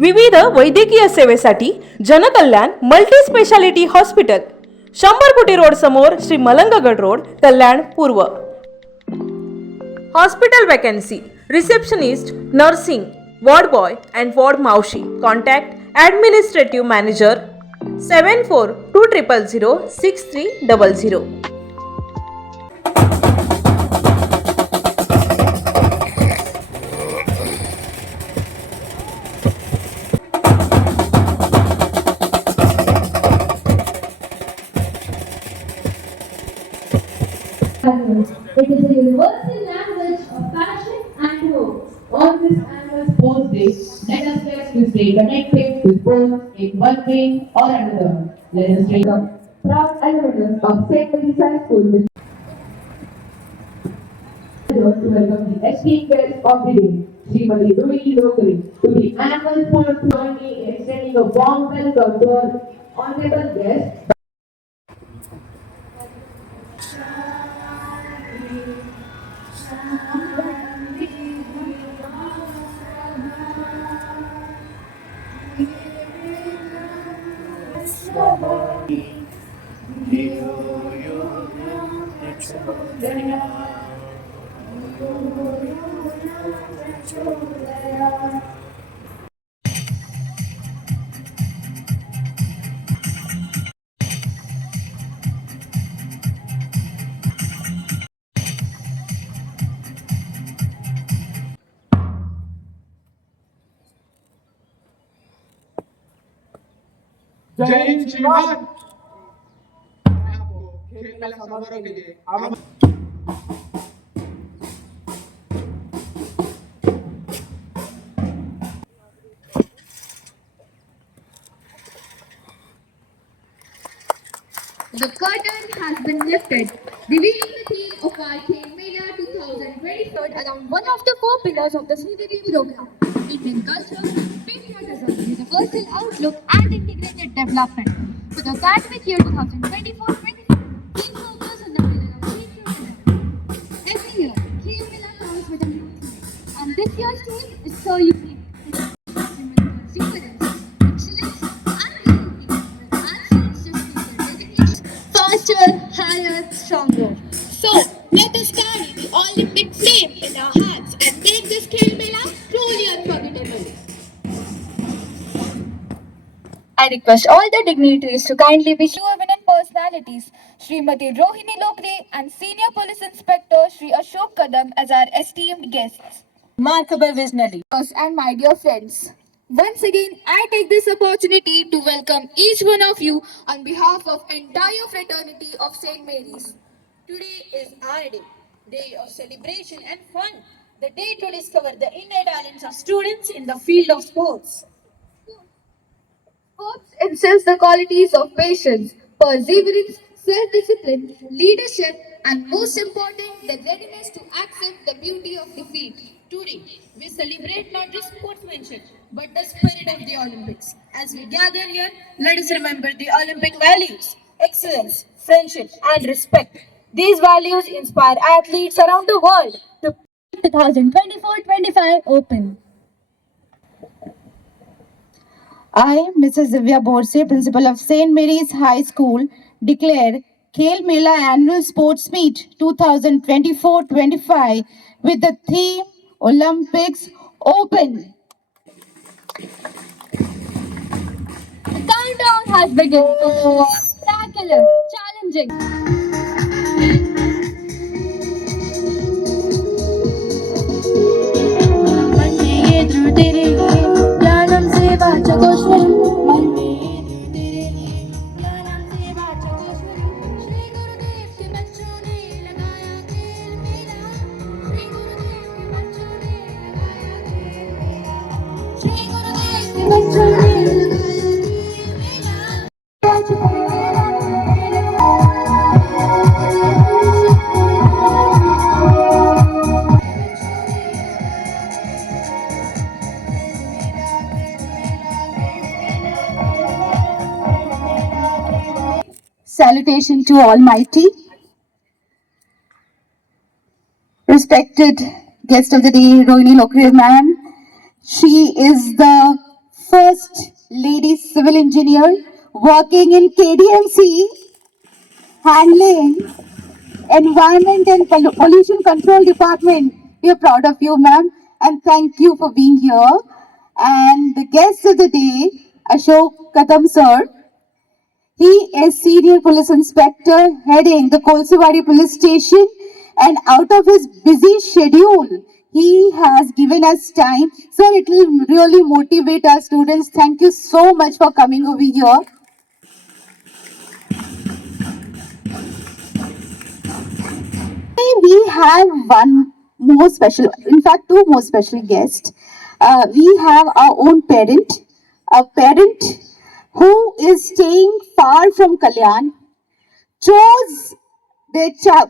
विविध वैद्यकीय सेवेसाठी जनकल्याण मल्टी स्पेशालिटी हॉस्पिटल, 100 फुटी रोड समोर, श्री मलंगगड रोड, कल्याण पूर्व. Hospital vacancy: receptionist, nursing, ward boy and ward मावशी. Contact administrative manager 7420006300. It is a universal language of passion and hope. On this annual Sports Day, let us try to stay connected to sports in one way or another. Let us take up proud alumnus of St. Mary's High School to welcome the esteemed guest of the day, Srimati Rohini Lokri, to the annual sports journey, extending a warm welcome to our honorable guest. जय हिंद श्रीमान। मैं आपको खेल मेला समारोह के लिए The curtain has been lifted, revealing the theme of our Khel Mela 2024 around one of the four pillars of the CDD program: Indian culture, patriotism, universal outlook, and integrated development. For the academic year 2024-25, we focus on the pillar of patriotism. Every year, Khel Mela comes with a new theme, and this year's theme is so unique. Faster, higher, stronger. So, let us carry the Olympic flame in our hearts and make this Khel Mela truly unforgettable. I request all the dignitaries to kindly be two eminent personalities, Srimati Rohini Lokre and Senior Police Inspector Shri Ashok Kadam as our esteemed guests. Remarkable visionary. And my dear friends, once again I take this opportunity to welcome each one of you on behalf of entire fraternity of St. Mary's. Today is our day of celebration and fun, the day to discover the inner talents of students in the field of sports. Sports instills the qualities of patience, perseverance, self-discipline, leadership, and most important, the readiness to accept the beauty of defeat. Today, we celebrate not just sportsmanship, but the spirit of the Olympics. As we gather here, let us remember the Olympic values: excellence, friendship, and respect. These values inspire athletes around the world to 2024-25 Open. I, Mrs. Divya Borse, Principal of St. Mary's High School, declare Khel Mela Annual Sports Meet 2024-25 with the theme Olympics Open. The countdown has begun. Spectacular, challenging. Salutation to Almighty. Respected guest of the day, Rohini Lokre ma'am. She is the first lady civil engineer working in KDMC, handling Environment and Pollution Control Department. We are proud of you, ma'am, and thank you for being here. And the guest of the day, Ashok Kadam sir. He is Senior Police Inspector heading the Kolsawadi Police Station, and out of his busy schedule, he has given us time. Sir, it will really motivate our students. Thank you so much for coming over here. We have one more special, in fact, two more special guests. We have our own parent, a parent who is staying far from Kalyan, chose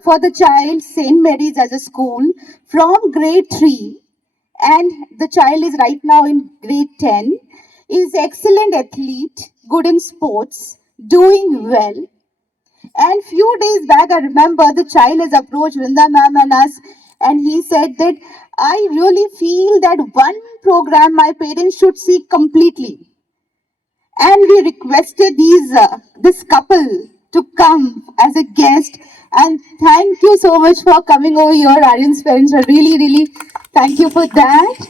for the child St. Mary's as a school from grade 3, and the child is right now in grade 10, is excellent athlete, good in sports, doing well. And few days back, I remember the child has approached Vrinda ma'am and us, and he said that I really feel that one program my parents should see completely. And we requested this couple to come as a guest. And thank you so much for coming over here. Aryan's parents are really thank you for that.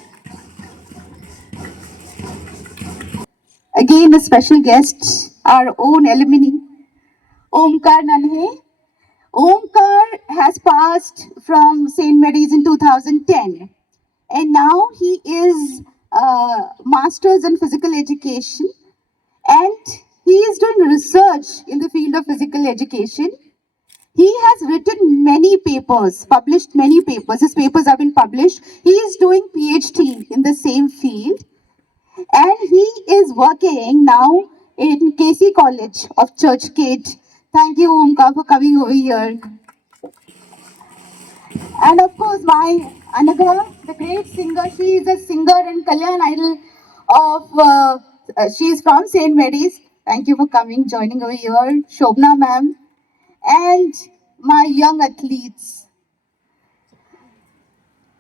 Again, a special guest, our own alumni, Omkar Nanhe. Omkar has passed from St. Mary's in 2010, and now he is Masters in Physical Education, and he is doing research in the field of physical education. He has written many papers, published many papers. His papers have been published. He is doing PhD in the same field, and he is working now in KC College of Churchgate. Thank you, Omkar, for coming over here. And of course, my Anaga, the great singer, she is a singer in Kalyan Idol she is from St. Mary's. Thank you for coming, joining over here. Shobna ma'am. And my young athletes,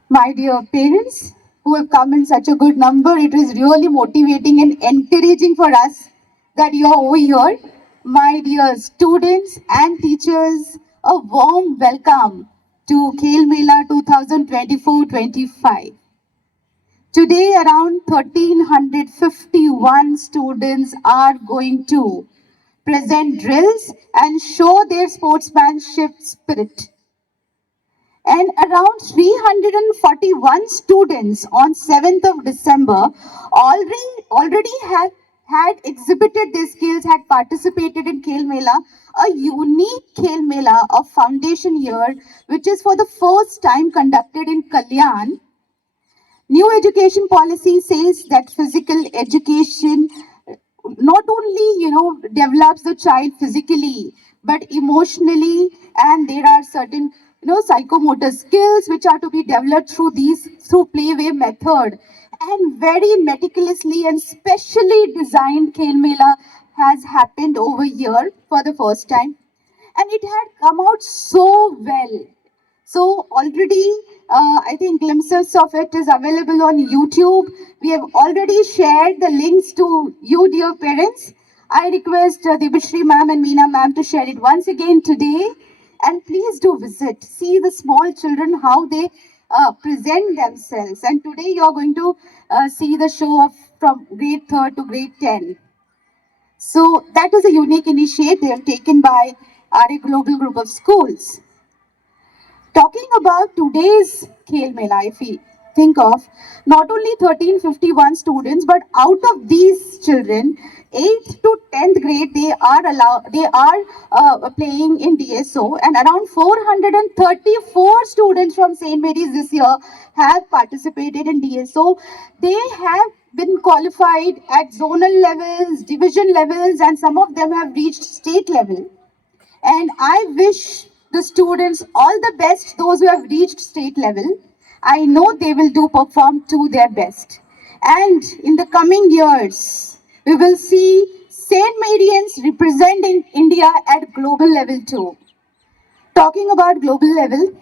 my dear parents who have come in such a good number. It is really motivating and encouraging for us that you are over here. My dear students and teachers, a warm welcome to Khel Mela 2024-25. Today, around 1,351 students are going to present drills and show their sportsmanship spirit. And around 341 students on 7th of December already had exhibited their skills, had participated in Khel Mela, a unique Khel Mela of foundation year, which is for the first time conducted in Kalyan. New education policy says that physical education not only, develops the child physically, but emotionally, and there are certain, psychomotor skills which are to be developed through playway method. And very meticulously and specially designed Khel Mela has happened over here for the first time. And it had come out so well. So already, I think glimpses of it is available on YouTube. We have already shared the links to you, dear parents. I request Debashri ma'am and Meena ma'am to share it once again today. And please do visit. See the small children, how they present themselves. And today you are going to see the show from grade 3rd to grade 10. So that is a unique initiative taken by RA Global Group of Schools. Talking about today's Khel Mela, if we think of not only 1351 students, but out of these children, 8th to 10th grade, they are playing in DSO, and around 434 students from St. Mary's this year have participated in DSO. They have been qualified at zonal levels, division levels, and some of them have reached state level. And I wish the students all the best, those who have reached state level. I know they will perform to their best. And in the coming years, we will see St. Mary's representing India at global level too. Talking about global level,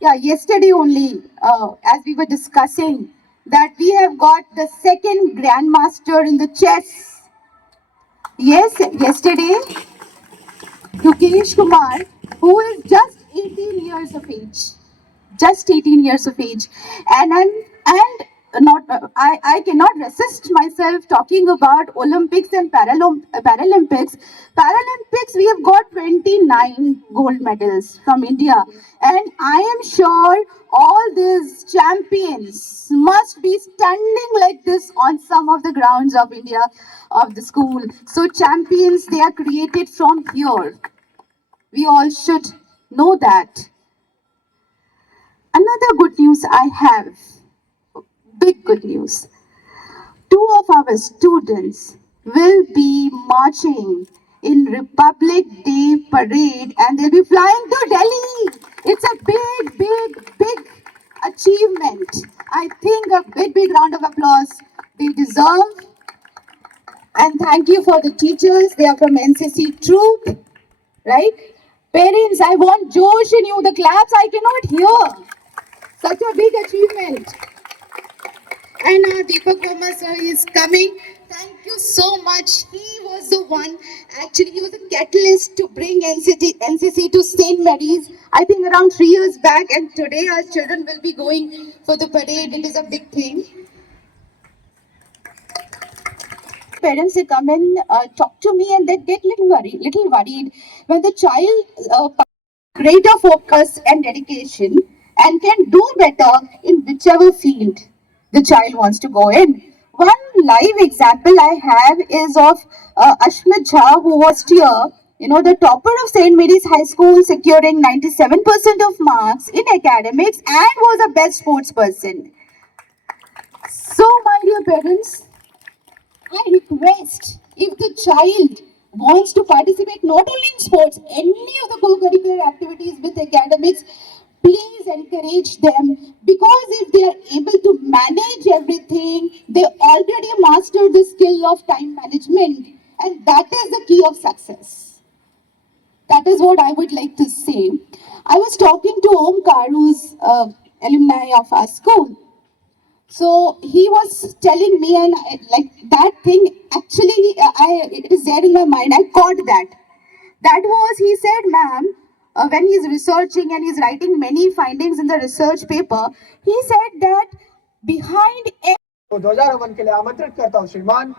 yesterday only, as we were discussing that we have got the second grandmaster in the chess. Yes, yesterday, Mukesh Kumar, who is just 18 years of age, just 18 years of age, and not I cannot resist myself talking about Olympics and Paralympics. Paralympics, we have got 29 gold medals from India, and I am sure all these champions must be standing like this on some of the grounds of India, of the school. So champions, they are created from here. We all should know that. Another good news I have, big good news. Two of our students will be marching in Republic Day parade and they'll be flying to Delhi. It's a big achievement. I think a big round of applause they deserve. And thank you for the teachers. They are from NCC troop, right? Parents, I want Josh in you. The claps I cannot hear. Such a big achievement. And Deepak Verma sir is coming. Thank you so much. He was the one, actually, he was a catalyst to bring NCC to St. Mary's, I think around 3 years back. And today our children will be going for the parade. It is a big thing. Parents, they come and talk to me and they get little worried when the child greater focus and dedication and can do better in whichever field the child wants to go in. One live example I have is of Ashmit Jha, who was here, the topper of St. Mary's High School, securing 97% of marks in academics and was a best sports person. So, my dear parents, I request, if the child wants to participate not only in sports, any of the co-curricular activities with academics, please encourage them, because if they are able to manage everything, they already master the skill of time management, and that is the key of success. That is what I would like to say. I was talking to Omkar, who's alumni of our school. So he was telling me, and like that thing, actually, it is there in my mind. I caught that. That was, he said, ma'am, when he's researching and he's writing many findings in the research paper, he said that behind तो ध्वजारोहण के लिए आमंत्रित करता हूं श्रीमान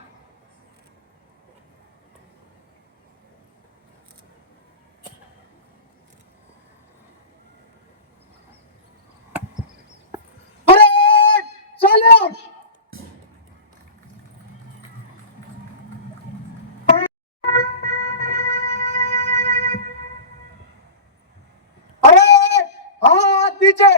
parade salute parade हाथ नीचे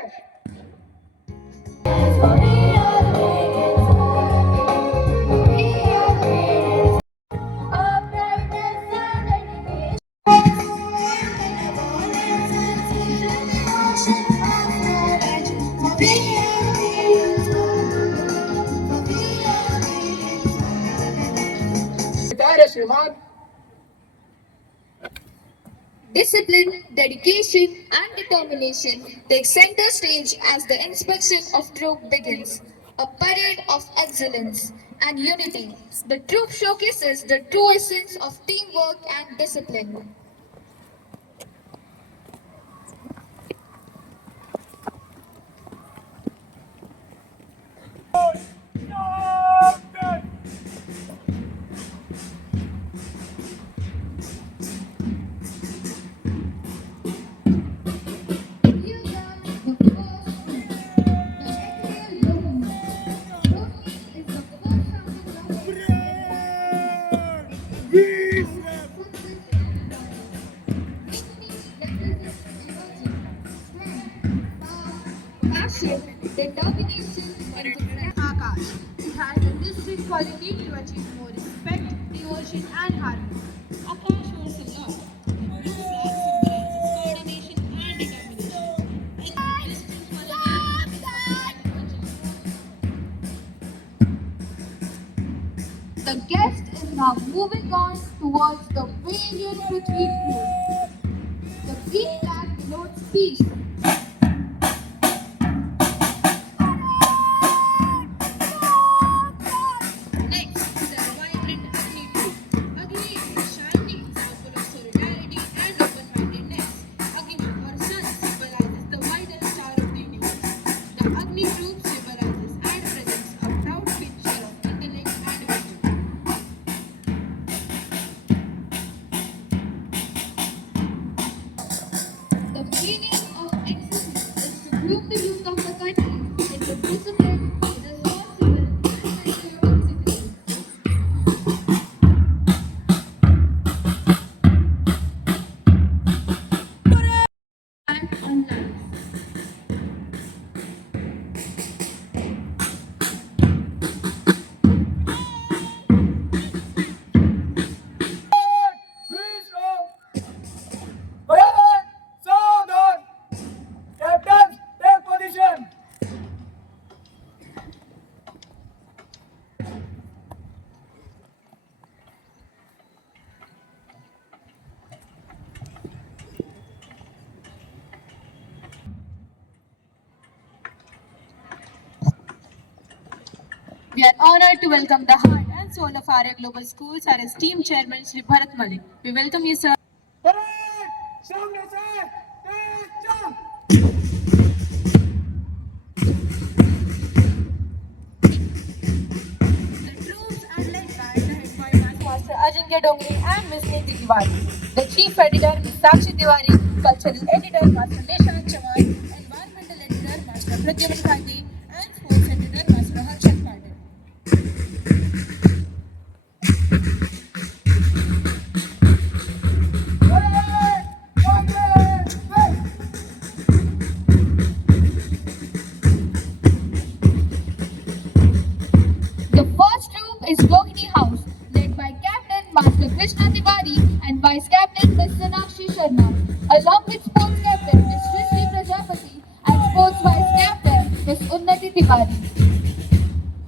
तैयार है श्रीमान Discipline, dedication, and determination take center stage as the inspection of troop begins. A parade of excellence and unity. The troop showcases the true essence of teamwork and discipline. Passion, determination, and Akash. It has a distinct quality to achieve more respect, devotion, and harmony. Akash was a lot. His flag symbolizes coordination and determination. the guest is now moving on towards the valiant retreat group. The green flag denotes peace. The Agni troop symbolizes and presents a proud picture of intellect and vision. The meaning of excellence is to group the youth of the country into disciplined, responsible, and patriotic citizens. And online. बराबर सावधान captain take position We are honored to welcome the heart and soul of Arya Global Schools, our esteemed chairman, Shri Bharat Malik. We welcome you, sir. Parade सामने से तेज चल The troops are led by the head boy Master Ajinkya Dongri and Miss Niti Tiwari. The chief editor, Miss Sakshi Tiwari, cultural editor, Master Nishant Chaman, environmental editor, Master Pradyuman Gandhi, and sports editor, Master Harshad Patil. Parade Congress The first troop is Rohini House, led by Captain Master Krishna Tiwari and Vice Captain Miss Sonakshi Sharma, along with Sports Captain Miss Srishti Prajapati and Sports Vice Captain Miss Unnati Tiwari.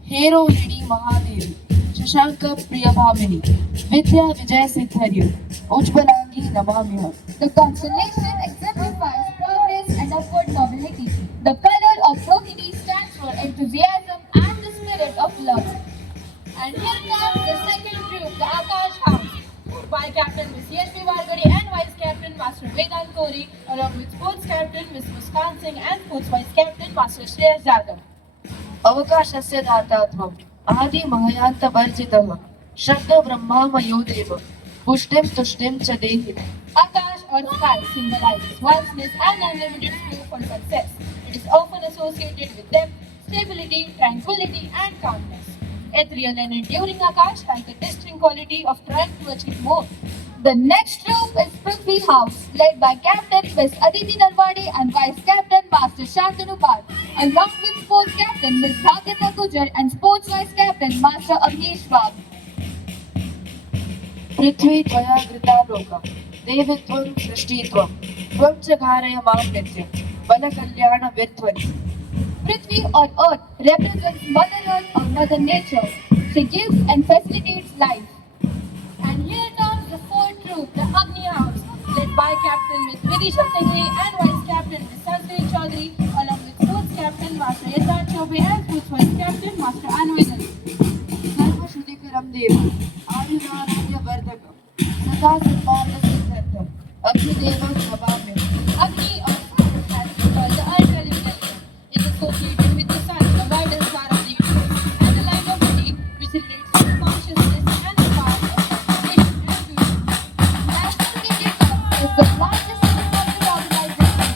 हे रोहिणी महादेवी शशांक प्रिय भामिनी विद्या विजय सिद्धर्य उज्ज्वलांगी नमाम्यहम्. The constellation exemplifies progress and upward mobility. The color of Rohini stands for enthusiasm and the spirit of love. And here comes the second troop, the Akash House, by Captain Miss Yashvi Vargadi and Vice Captain Master Vedant Kori, along with Sports Captain Miss Muskan Singh and Sports Vice Captain Master Shreyas Jadhav. अवकाशस्य दाता त्वम् आदि महयान्तवर्जितः शब्द ब्रह्मामयो देव पुष्टिं तुष्टिं च देहि. Akash or sky symbolizes vastness and unlimited scope for success. It is often associated with depth, stability, tranquility, and calmness. Ethereal and enduring Akash has the distinct quality of trying to achieve more. The next troop is Prithvi House, led by Captain Miss Aditi Narwade and Vice Captain Master Shantanu Pal, along with Sports Captain Miss Bhagyata Gujar and Sports Vice Captain Master Avnesh Bab. पृथ्वी त्वया घृता लोकम् देवित्वं सृष्टित्वं त्वं च कारय मां नित्यं वनकल्याण विध्वनि. Prithvi or Earth represents Mother Earth or Mother Nature. She gives and facilitates life. And here comes the fourth troop, the Agni House, led by Captain Miss Vidisha Tengri and Vice Captain Miss Sanjay Chaudhary, along with Sports Captain Master Yashan Chobe and Sports Vice Captain Master Anvay Gali. सर्वश्रुतिकरं देवम् आयुरारोग्यवर्धकं सदा सन्मानसिद्ध्यर्थम् अग्निदेवं नमाम्यहम्. Agni or fire has been called the earth-living element. It is associated with the sun, the widest star of the universe, and the line of duty, which relates to consciousness and the power of transformation and fusion. National Cricket Club is the largest non-profit organization,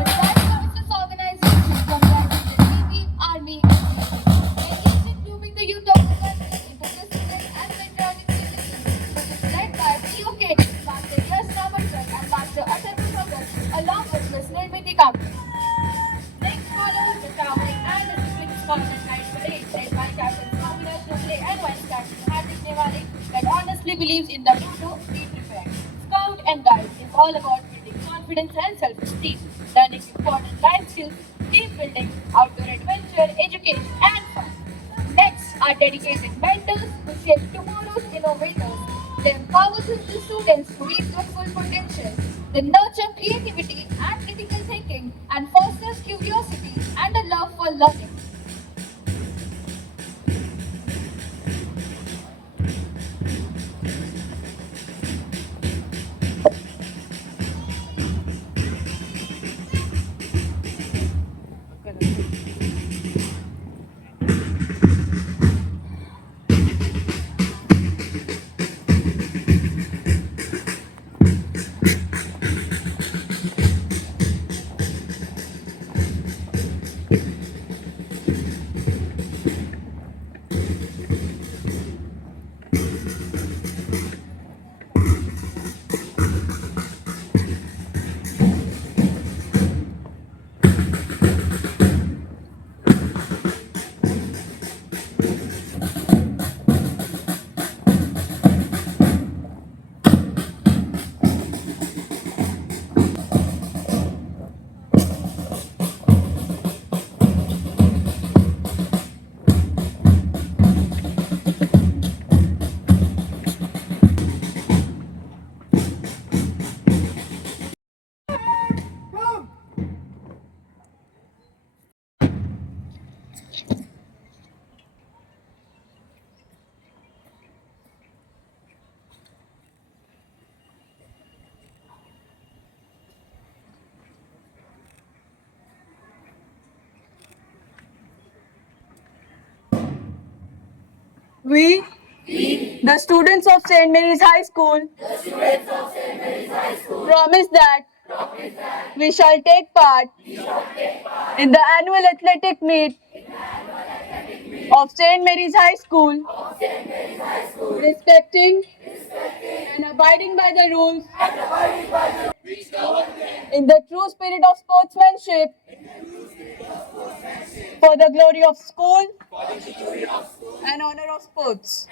a tri-services organization comprising the Navy, Army, and Navy, engaged in grooming the youth of the country into disciplined and patriotic citizens. It is led by POK, Master Yash Ramanjan and Master Atal Bhagat, along with Miss Nirmiti Kakri. Next follows the towering and disciplined Scout and Guide Parade, led by Captain Swaminathan Shukla and Vice Captain Hardik Newari, that honestly believes in the motto, be prepared. Scout and Guide is all about building confidence and self-esteem, learning important life skills, team building, outdoor adventure, education, and fun. Next are dedicated mentors who shape tomorrow's innovators. They empower the students to reach their full potential. They nurture creativity and critical thinking and fosters curiosity and a love for learning. We, the students of St. Mary's High School, promise that we shall take part in the annual athletic meet of St. Mary's High School, respecting and abiding by the rules in the true spirit of sportsmanship for the glory of school and honor of sports.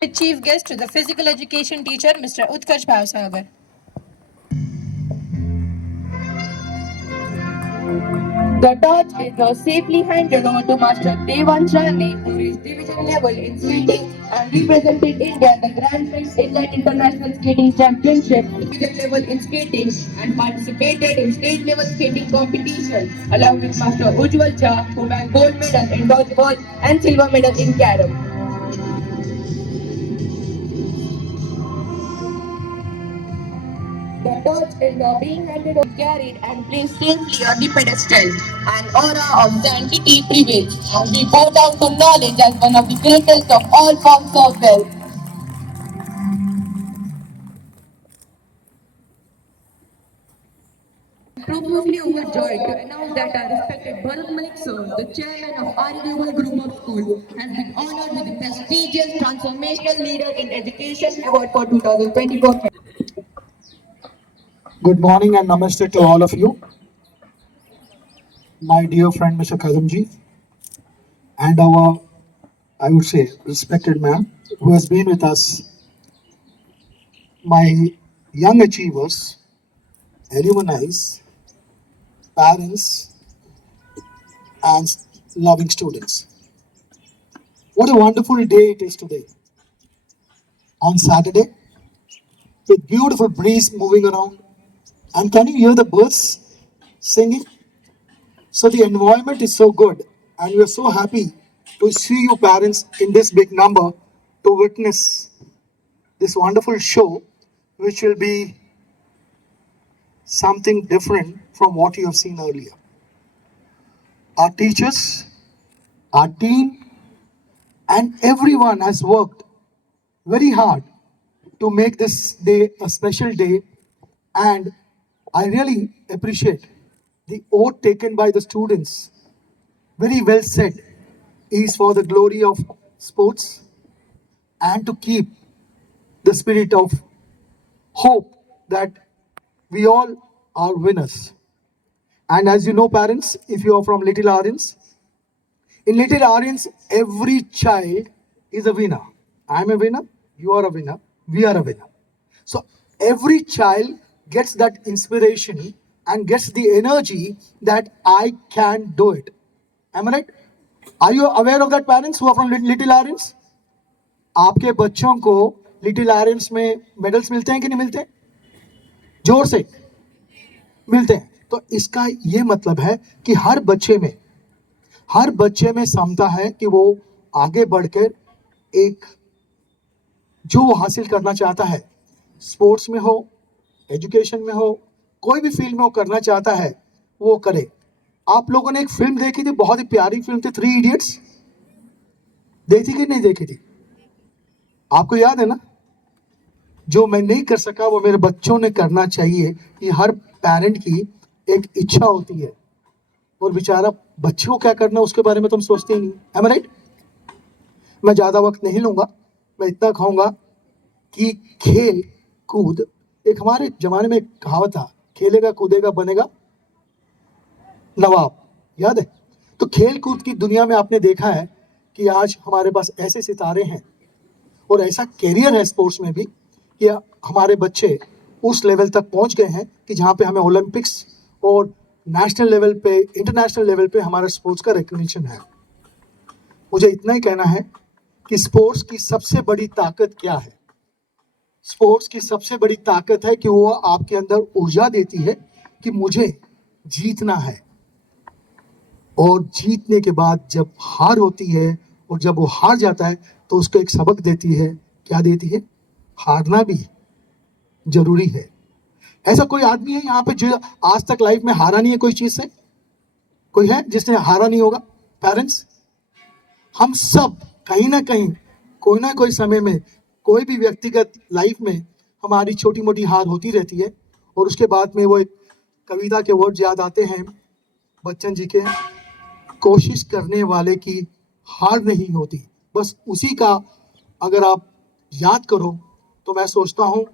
The chief guest to the physical education teacher, Mr. Utkarsh Bhavsagar. The torch is now safely handed over to Master Devan Chani, who reached division level in skating and represented India at the Grand Prix Inline International Skating Championship, division level in skating, and participated in state level skating competition, along with Master Ujjwal Jha, who bagged gold medal in dodgeball and silver medal in carom. The torch is now being handed over, carried and placed safely on the pedestal. An aura of sanctity prevails, and we bow down to knowledge as one of the greatest of all forms of wealth. Profusely overjoyed to announce that our respected Bharat Malik sir, the chairman of our Global Group of Schools, has been honored with the prestigious Transformational Leader in Education Award for 2024. Good morning and namaste to all of you. My dear friend Mr. Kadamji and our, I would say, respected ma'am who has been with us, my young achievers, alumni, parents and loving students. What a wonderful day it is today. On Saturday, with beautiful breeze moving around, and can you hear the birds singing? So the environment is so good, and we are so happy to see you parents in this big number to witness this wonderful show, which will be something different from what you have seen earlier. Our teachers, our team, and everyone has worked very hard to make this day a special day, and I really appreciate the oath taken by the students. Very well said, is for the glory of sports and to keep the spirit of hope that we all are winners. And as you know, parents, if you are from Little Aryans, in Little Aryans, every child is a winner. I am a winner, you are a winner, we are a winner. So every child gets that inspiration and gets the energy that I can do it. Am I right? Are you aware of that, parents who are from Little Aryans? आपके बच्चों को little irons में medals मिलते हैं कि नहीं मिलते? जोर से मिलते हैं. तो इसका ये मतलब है कि हर बच्चे में क्षमता है कि वो आगे बढ़कर एक जो वो हासिल करना चाहता है, स्पोर्ट्स में हो, एजुकेशन में हो, कोई भी फील्ड में वो करना चाहता है, वो करे. आप लोगों ने एक फिल्म देखी थी, बहुत ही प्यारी फिल्म थी, 3 इडियट्स. देखी कि नहीं देखी थी? आपको याद है ना? जो मैं नहीं कर सका वो मेरे बच्चों ने करना चाहिए. ये हर पेरेंट की एक इच्छा होती है, और बेचारा बच्चों को क्या करना उसके बारे में तुम सोचते ही नहीं. एम आई राइट? मैं ज्यादा वक्त नहीं लूंगा. मैं इतना कहूंगा कि खेल कूद, एक हमारे जमाने में एक कहावत था, खेलेगा कूदेगा बनेगा नवाब. याद है? तो खेल कूद की दुनिया में आपने देखा है कि आज हमारे पास ऐसे सितारे हैं और ऐसा कैरियर है स्पोर्ट्स में भी कि हमारे बच्चे उस लेवल तक पहुंच गए हैं कि जहां पे हमें ओलंपिक्स और नेशनल लेवल पे, इंटरनेशनल लेवल पे हमारे स्पोर्ट्स का रिकग्निशन है. मुझे इतना ही कहना है कि स्पोर्ट्स की सबसे बड़ी ताकत क्या है? स्पोर्ट्स की सबसे बड़ी ताकत है कि वो आपके अंदर ऊर्जा देती है कि मुझे जीतना है, और जीतने के बाद जब हार होती है और जब वो हार जाता है तो उसको एक सबक देती है. क्या देती है? हारना भी जरूरी है। ऐसा कोई आदमी है यहाँ पे जो आज तक लाइफ में हारा नहीं है कोई चीज से? कोई है जिसने हारा नहीं होगा? पेरेंट्स, हम सब कहीं ना कहीं कोई ना कोई समय में कोई भी व्यक्तिगत लाइफ में हमारी छोटी मोटी हार होती रहती है, और उसके बाद में वो एक कविता के वर्ड याद आते हैं बच्चन जी के, कोशिश करने वाले की हार नहीं होती। बस उसी का अगर आप याद करो तो मैं सोचता हूँ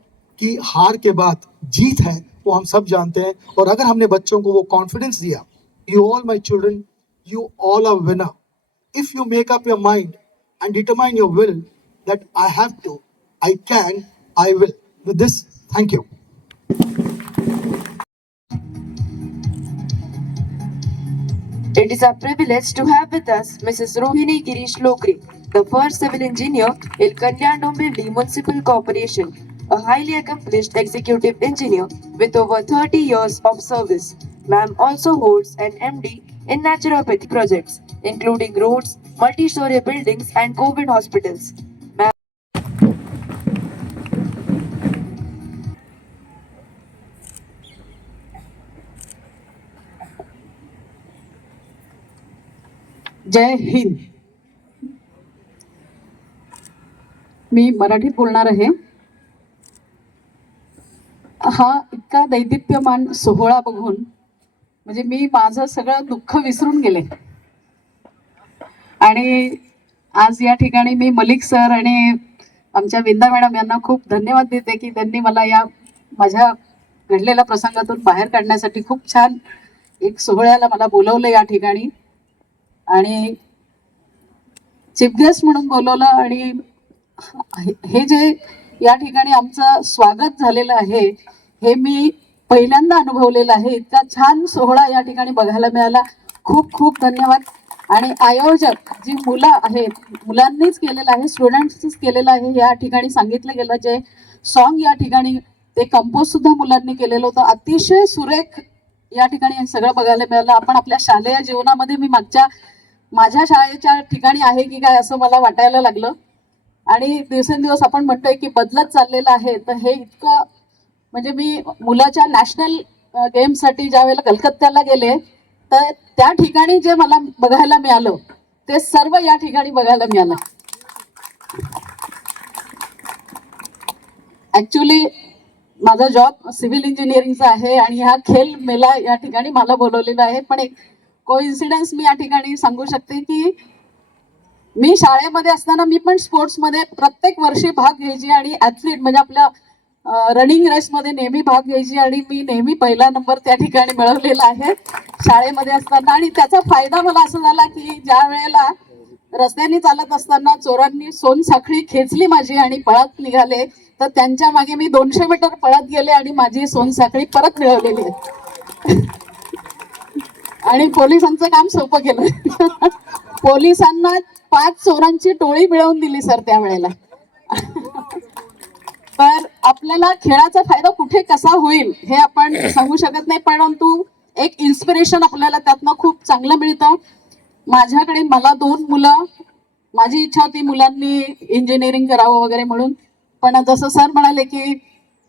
कि हार के बाद जीत है, वो हम सब जानते हैं। और अगर हमने बच्चों को वो कॉन्फिडेंस दिया, you all my children, you all are winner, if you make up your mind and determine your will that I have to, I can, I will. With this, thank you. It is our privilege to have with us Mrs. Rohini Girish Lokri, the first civil engineer in Kalyan Dombivli Municipal Corporation, a highly accomplished executive engineer with over 30 years of service. Ma'am also holds an MD in naturopathy projects, including roads, multi-story buildings and COVID hospitals. जय हिंद. मी मराठीत बोलणार आहे. हा इतका दैदिप्यमान सोहळा बघून म्हणजे मी माझं सगळं दुःख विसरून गेले. आणि आज या ठिकाणी मी मलिक सर आणि आमच्या विंदा मॅडम यांना खूप धन्यवाद देते की त्यांनी मला या माझ्या घडलेल्या प्रसंगातून बाहेर काढण्यासाठी खूप छान एक सोहळ्याला मला बोलवलं या ठिकाणी आणि चीफ गेस्ट म्हणून बोलवलं. आणि हे जे या ठिकाणी आमचं स्वागत झालेलं आहे हे मी पहिल्यांदा अनुभवलेलं आहे. इतका छान सोहळा या ठिकाणी बघायला मिळाला. खूप खूप धन्यवाद. आणि आयोजक जी मुलं आहेत, मुलांनीच केलेलं आहे, स्टुडंट्सनीच केलेलं आहे. या ठिकाणी सांगितलं गेलं जे सॉन्ग या ठिकाणी ते कंपोज सुद्धा मुलांनी केलेलं होतं. अतिशय सुरेख या ठिकाणी सगळं बघायला मिळालं. आपण आपल्या शालेय जीवनामध्ये मी माझ्या शाळेच्या ठिकाणी आहे की काय असं मला वाटायला लागलं. आणि दिवसेंदिवस आपण म्हणतोय की बदलत चाललेलं आहे. तर हे इतकं म्हणजे मी मुलाच्या नॅशनल गेमसाठी ज्या वेळेला कलकत्त्याला गेले तर त्या ठिकाणी जे मला बघायला मिळालं ते सर्व या ठिकाणी बघायला मिळालं. ऍक्च्युली माझा जॉब सिव्हिल इंजिनिअरिंगचा आहे आणि हा खेल मेला या ठिकाणी मला बोलवलेला आहे. पण एक कोइन्सिडन्स मी या ठिकाणी सांगू शकते की मी शाळेमध्ये असताना मी पण स्पोर्ट्समध्ये प्रत्येक वर्षी भाग घ्यायची आणि ऍथलीट म्हणजे आपल्या रनिंग रेसमध्ये नेहमी भाग घ्यायची आणि मी नेहमी पहिला नंबर त्या ठिकाणी मिळवलेला आहे शाळेमध्ये असताना. आणि त्याचा फायदा मला असा झाला की ज्या वेळेला रस्त्याने चालत असताना चोरांनी सोनसाखळी खेचली माझी आणि पळत निघाले तर त्यांच्या मागे मी 200 मीटर पळत गेले आणि माझी सोनसाखळी परत मिळवलेली आहे. आणि पोलिसांचं काम सोपं केलं. पोलिसांना 5 चोरांची टोळी मिळवून दिली सर त्यावेळेला. तर आपल्याला खेळाचा फायदा कुठे कसा होईल हे आपण सांगू शकत नाही, परंतु एक इन्स्पिरेशन आपल्याला त्यातनं खूप चांगलं मिळतं. माझ्याकडे मला 2 मुलं, माझी इच्छा होती मुलांनी इंजिनिअरिंग करावं वगैरे म्हणून, पण जसं सर म्हणाले की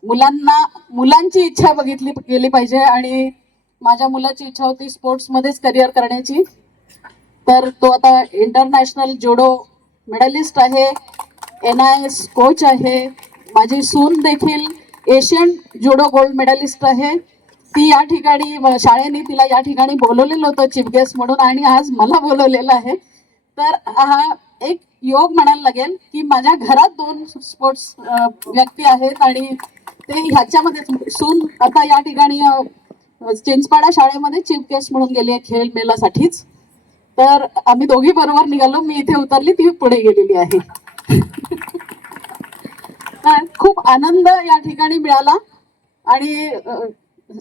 मुलांची इच्छा बघितली गेली पाहिजे आणि माझ्या मुलाची इच्छा होती स्पोर्ट्समध्येच करिअर करण्याची. तर तो आता इंटरनॅशनल जुडो मेडलिस्ट आहे, NIS कोच आहे. माझी सून देखील एशियन जुडो गोल्ड मेडलिस्ट आहे. ती या ठिकाणी शाळेने तिला या ठिकाणी बोलवलेलं होतं चीफ गेस्ट म्हणून आणि आज मला बोलवलेलं आहे. तर हा एक योग म्हणायला लागेल की माझ्या घरात 2 स्पोर्ट्स व्यक्ती आहेत आणि ते ह्याच्यामध्ये सून आता या ठिकाणी चिंचपाडा शाळेमध्ये चीफ गेस्ट म्हणून गेली आहे खेळ मेळासाठीच. तर आम्ही दोघी बरोबर निघालो. मी इथे उतरली, ती पुढे गेलेली आहे. खूप आनंद या ठिकाणी मिळाला आणि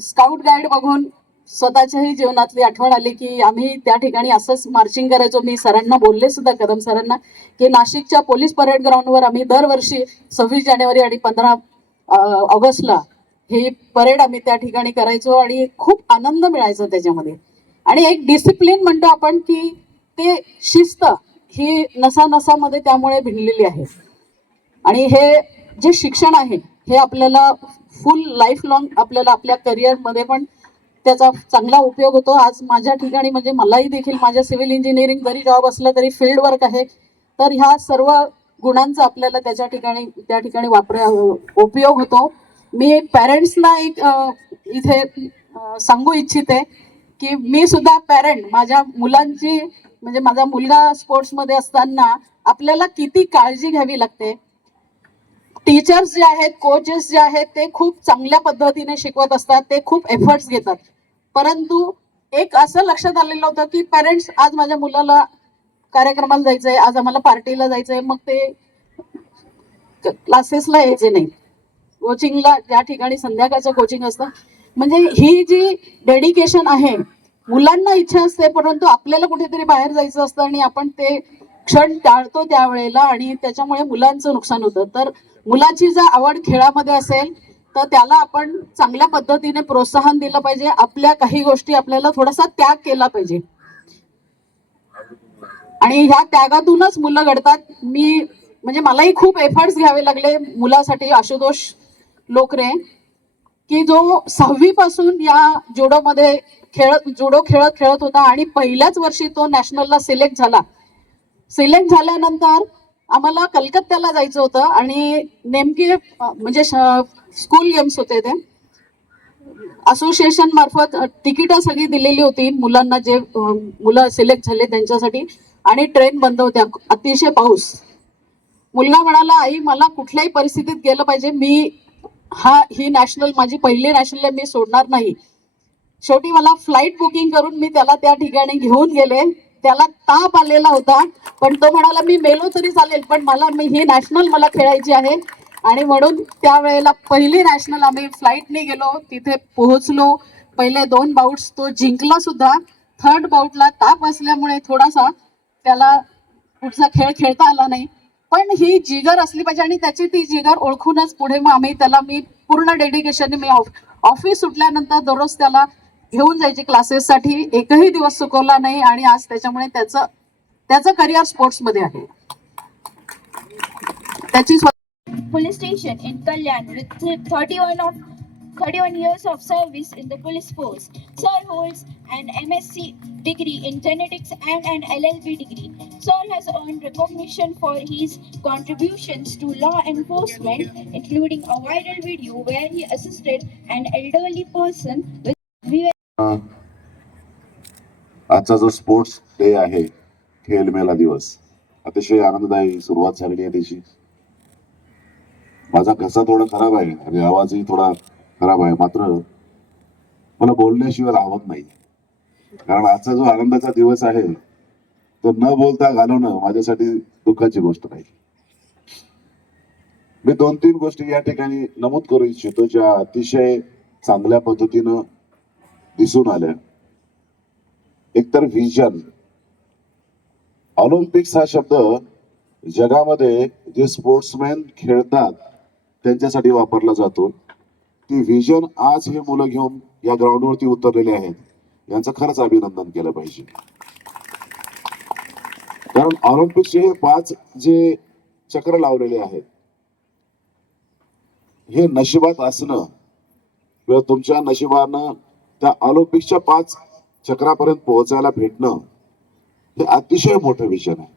स्काउट गाईड बघून स्वतःच्याही जीवनातली आठवण आली की आम्ही त्या ठिकाणी असंच मार्चिंग करायचो. मी सरांना बोलले सुद्धा, कदम सरांना, की नाशिकच्या पोलीस परेड ग्राउंडवर आम्ही दरवर्षी 26 जानेवारी आणि 15 ऑगस्टला ही परेड आम्ही त्या ठिकाणी करायचो आणि खूप आनंद मिळायचा त्याच्यामध्ये. आणि एक डिसिप्लिन म्हणतो आपण की ते शिस्त ही नसानसामध्ये त्यामुळे भिनलेली आहे. आणि हे जे शिक्षण आहे हे आपल्याला फुल लाईफ लॉंग आपल्याला आपल्या करिअरमध्ये पण त्याचा चांगला उपयोग होतो. आज माझ्या ठिकाणी म्हणजे मलाही देखील माझ्या सिव्हिल इंजिनिअरिंग जरी जॉब असला तरी फील्ड वर्क आहे. तर ह्या सर्व गुणांचा आपल्याला त्या ठिकाणी उपयोग होतो. मी एक पॅरेंट्सना इथे सांगू इच्छिते की मी सुद्धा पॅरेंट माझ्या मुलांची म्हणजे माझा मुलगा स्पोर्ट्समध्ये असताना आपल्याला किती काळजी घ्यावी लागते. टीचर्स जे आहेत, कोचेस जे आहेत ते खूप चांगल्या पद्धतीने शिकवत असतात, ते खूप एफर्ट्स घेतात. परंतु एक असं लक्षात आलेलं होतं की पेरेंट्स आज माझ्या मुलाला कार्यक्रमाला जायचंय, आज आम्हाला पार्टीला जायचंय, मग ते क्लासेसला यायचे नाही. कोचिंगला ज्या ठिकाणी संध्याकाळचं कोचिंग असतं, म्हणजे ही जी डेडिकेशन आहे, मुलांना इच्छा असते परंतु आपल्याला कुठेतरी बाहेर जायचं असतं आणि आपण ते क्षण टाळतो त्यावेळेला आणि त्याच्यामुळे मुलांचं नुकसान होतं. तर मुलाची जर आवड खेळामध्ये असेल तर त्याला आपण चांगल्या पद्धतीने प्रोत्साहन दिलं पाहिजे. आपल्या काही गोष्टी आपल्याला थोडासा त्याग केला पाहिजे आणि ह्या त्यागातूनच मुलं घडतात. मी म्हणजे मलाही खूप एफर्ट्स घ्यावे लागले मुलासाठी. आशुतोष लोकरे की जो 6वी पासून या जुडोमध्ये जुडो खेळत होता आणि पहिल्याच वर्षी तो नॅशनलला सिलेक्ट झाला. सिलेक्ट झाल्यानंतर आम्हाला कलकत्त्याला जायचं होतं आणि नेमके म्हणजे स्कूल गेम्स होते, ते असोसिएशन मार्फत तिकीटं सगळी दिलेली होती मुलांना, जे मुलं सिलेक्ट झाले त्यांच्यासाठी, आणि ट्रेन बंद होत्या, अतिशय पाऊस. मुलगा म्हणाला, आई मला कुठल्याही परिस्थितीत गेलं पाहिजे, मी ही नॅशनल माझी पहिली नॅशनल मी सोडणार नाही. शेवटी मला फ्लाईट बुकिंग करून मी त्याला त्या ठिकाणी घेऊन गेले. त्याला ताप आलेला होता पण तो म्हणाला मी मेलो तरी चालेल पण ही नॅशनल मला खेळायची आहे. आणि म्हणून त्यावेळेला पहिली नॅशनल आम्ही फ्लाईटने गेलो, तिथे पोहोचलो. पहिले 2 बाउट्स तो जिंकला सुद्धा. 3rd बाउटला ताप असल्यामुळे थोडासा त्याला पुढचा खेळ खेळता आला नाही. पण ही जिगर असली पाहिजे आणि त्याची ती जिगर ओळखूनच पुढे मग मी पूर्ण डेडिकेशनने मी ऑफिस सुटल्यानंतर दररोज त्याला घेऊन जायचे क्लासेससाठी. एकही दिवस चुकवला नाही आणि आज त्याच्यामुळे त्याचं करिअर स्पोर्ट्समध्ये आहे. त्याची Police station in Kalyan with 31 years of service in the police force. Sir holds an MSc degree in genetics and an LLB degree. Sir has earned recognition for his contributions to law enforcement, including a viral video where he assisted an elderly person with आजचा जो sports day आहे, खेळ मेला दिवस, अतिशय आनंददायी सुरुवात झालेली आहे त्याची. माझा घसा थोडा खराब आहे आणि आवाजही थोडा खराब आहे, मात्र मला बोलण्याशिवाय राहत नाही. कारण आजचा जो आनंदाचा दिवस आहे तो न बोलता घालवणं माझ्यासाठी दुःखाची गोष्ट नाही. मी 2-3 गोष्टी या ठिकाणी नमूद करू इच्छितो ज्या अतिशय चांगल्या पद्धतीनं दिसून आल्या. एकतर व्हिजन. ऑलिम्पिक्स हा शब्द जगामध्ये जे स्पोर्ट्समॅन खेळतात त्यांच्यासाठी वापरला जातो. ती व्हिजन आज हे मुलं घेऊन या ग्राउंडवरती उतरलेले आहेत, यांचं खरंच अभिनंदन केलं पाहिजे. कारण ऑलिम्पिक्सचे हे 5 जे चक्र लावलेले आहेत हे नशिबात असणं किंवा तुमच्या नशिबानं त्या ऑलिम्पिक्सच्या 5 चक्रापर्यंत पोहोचायला भेटणं हे अतिशय मोठं विजन आहे.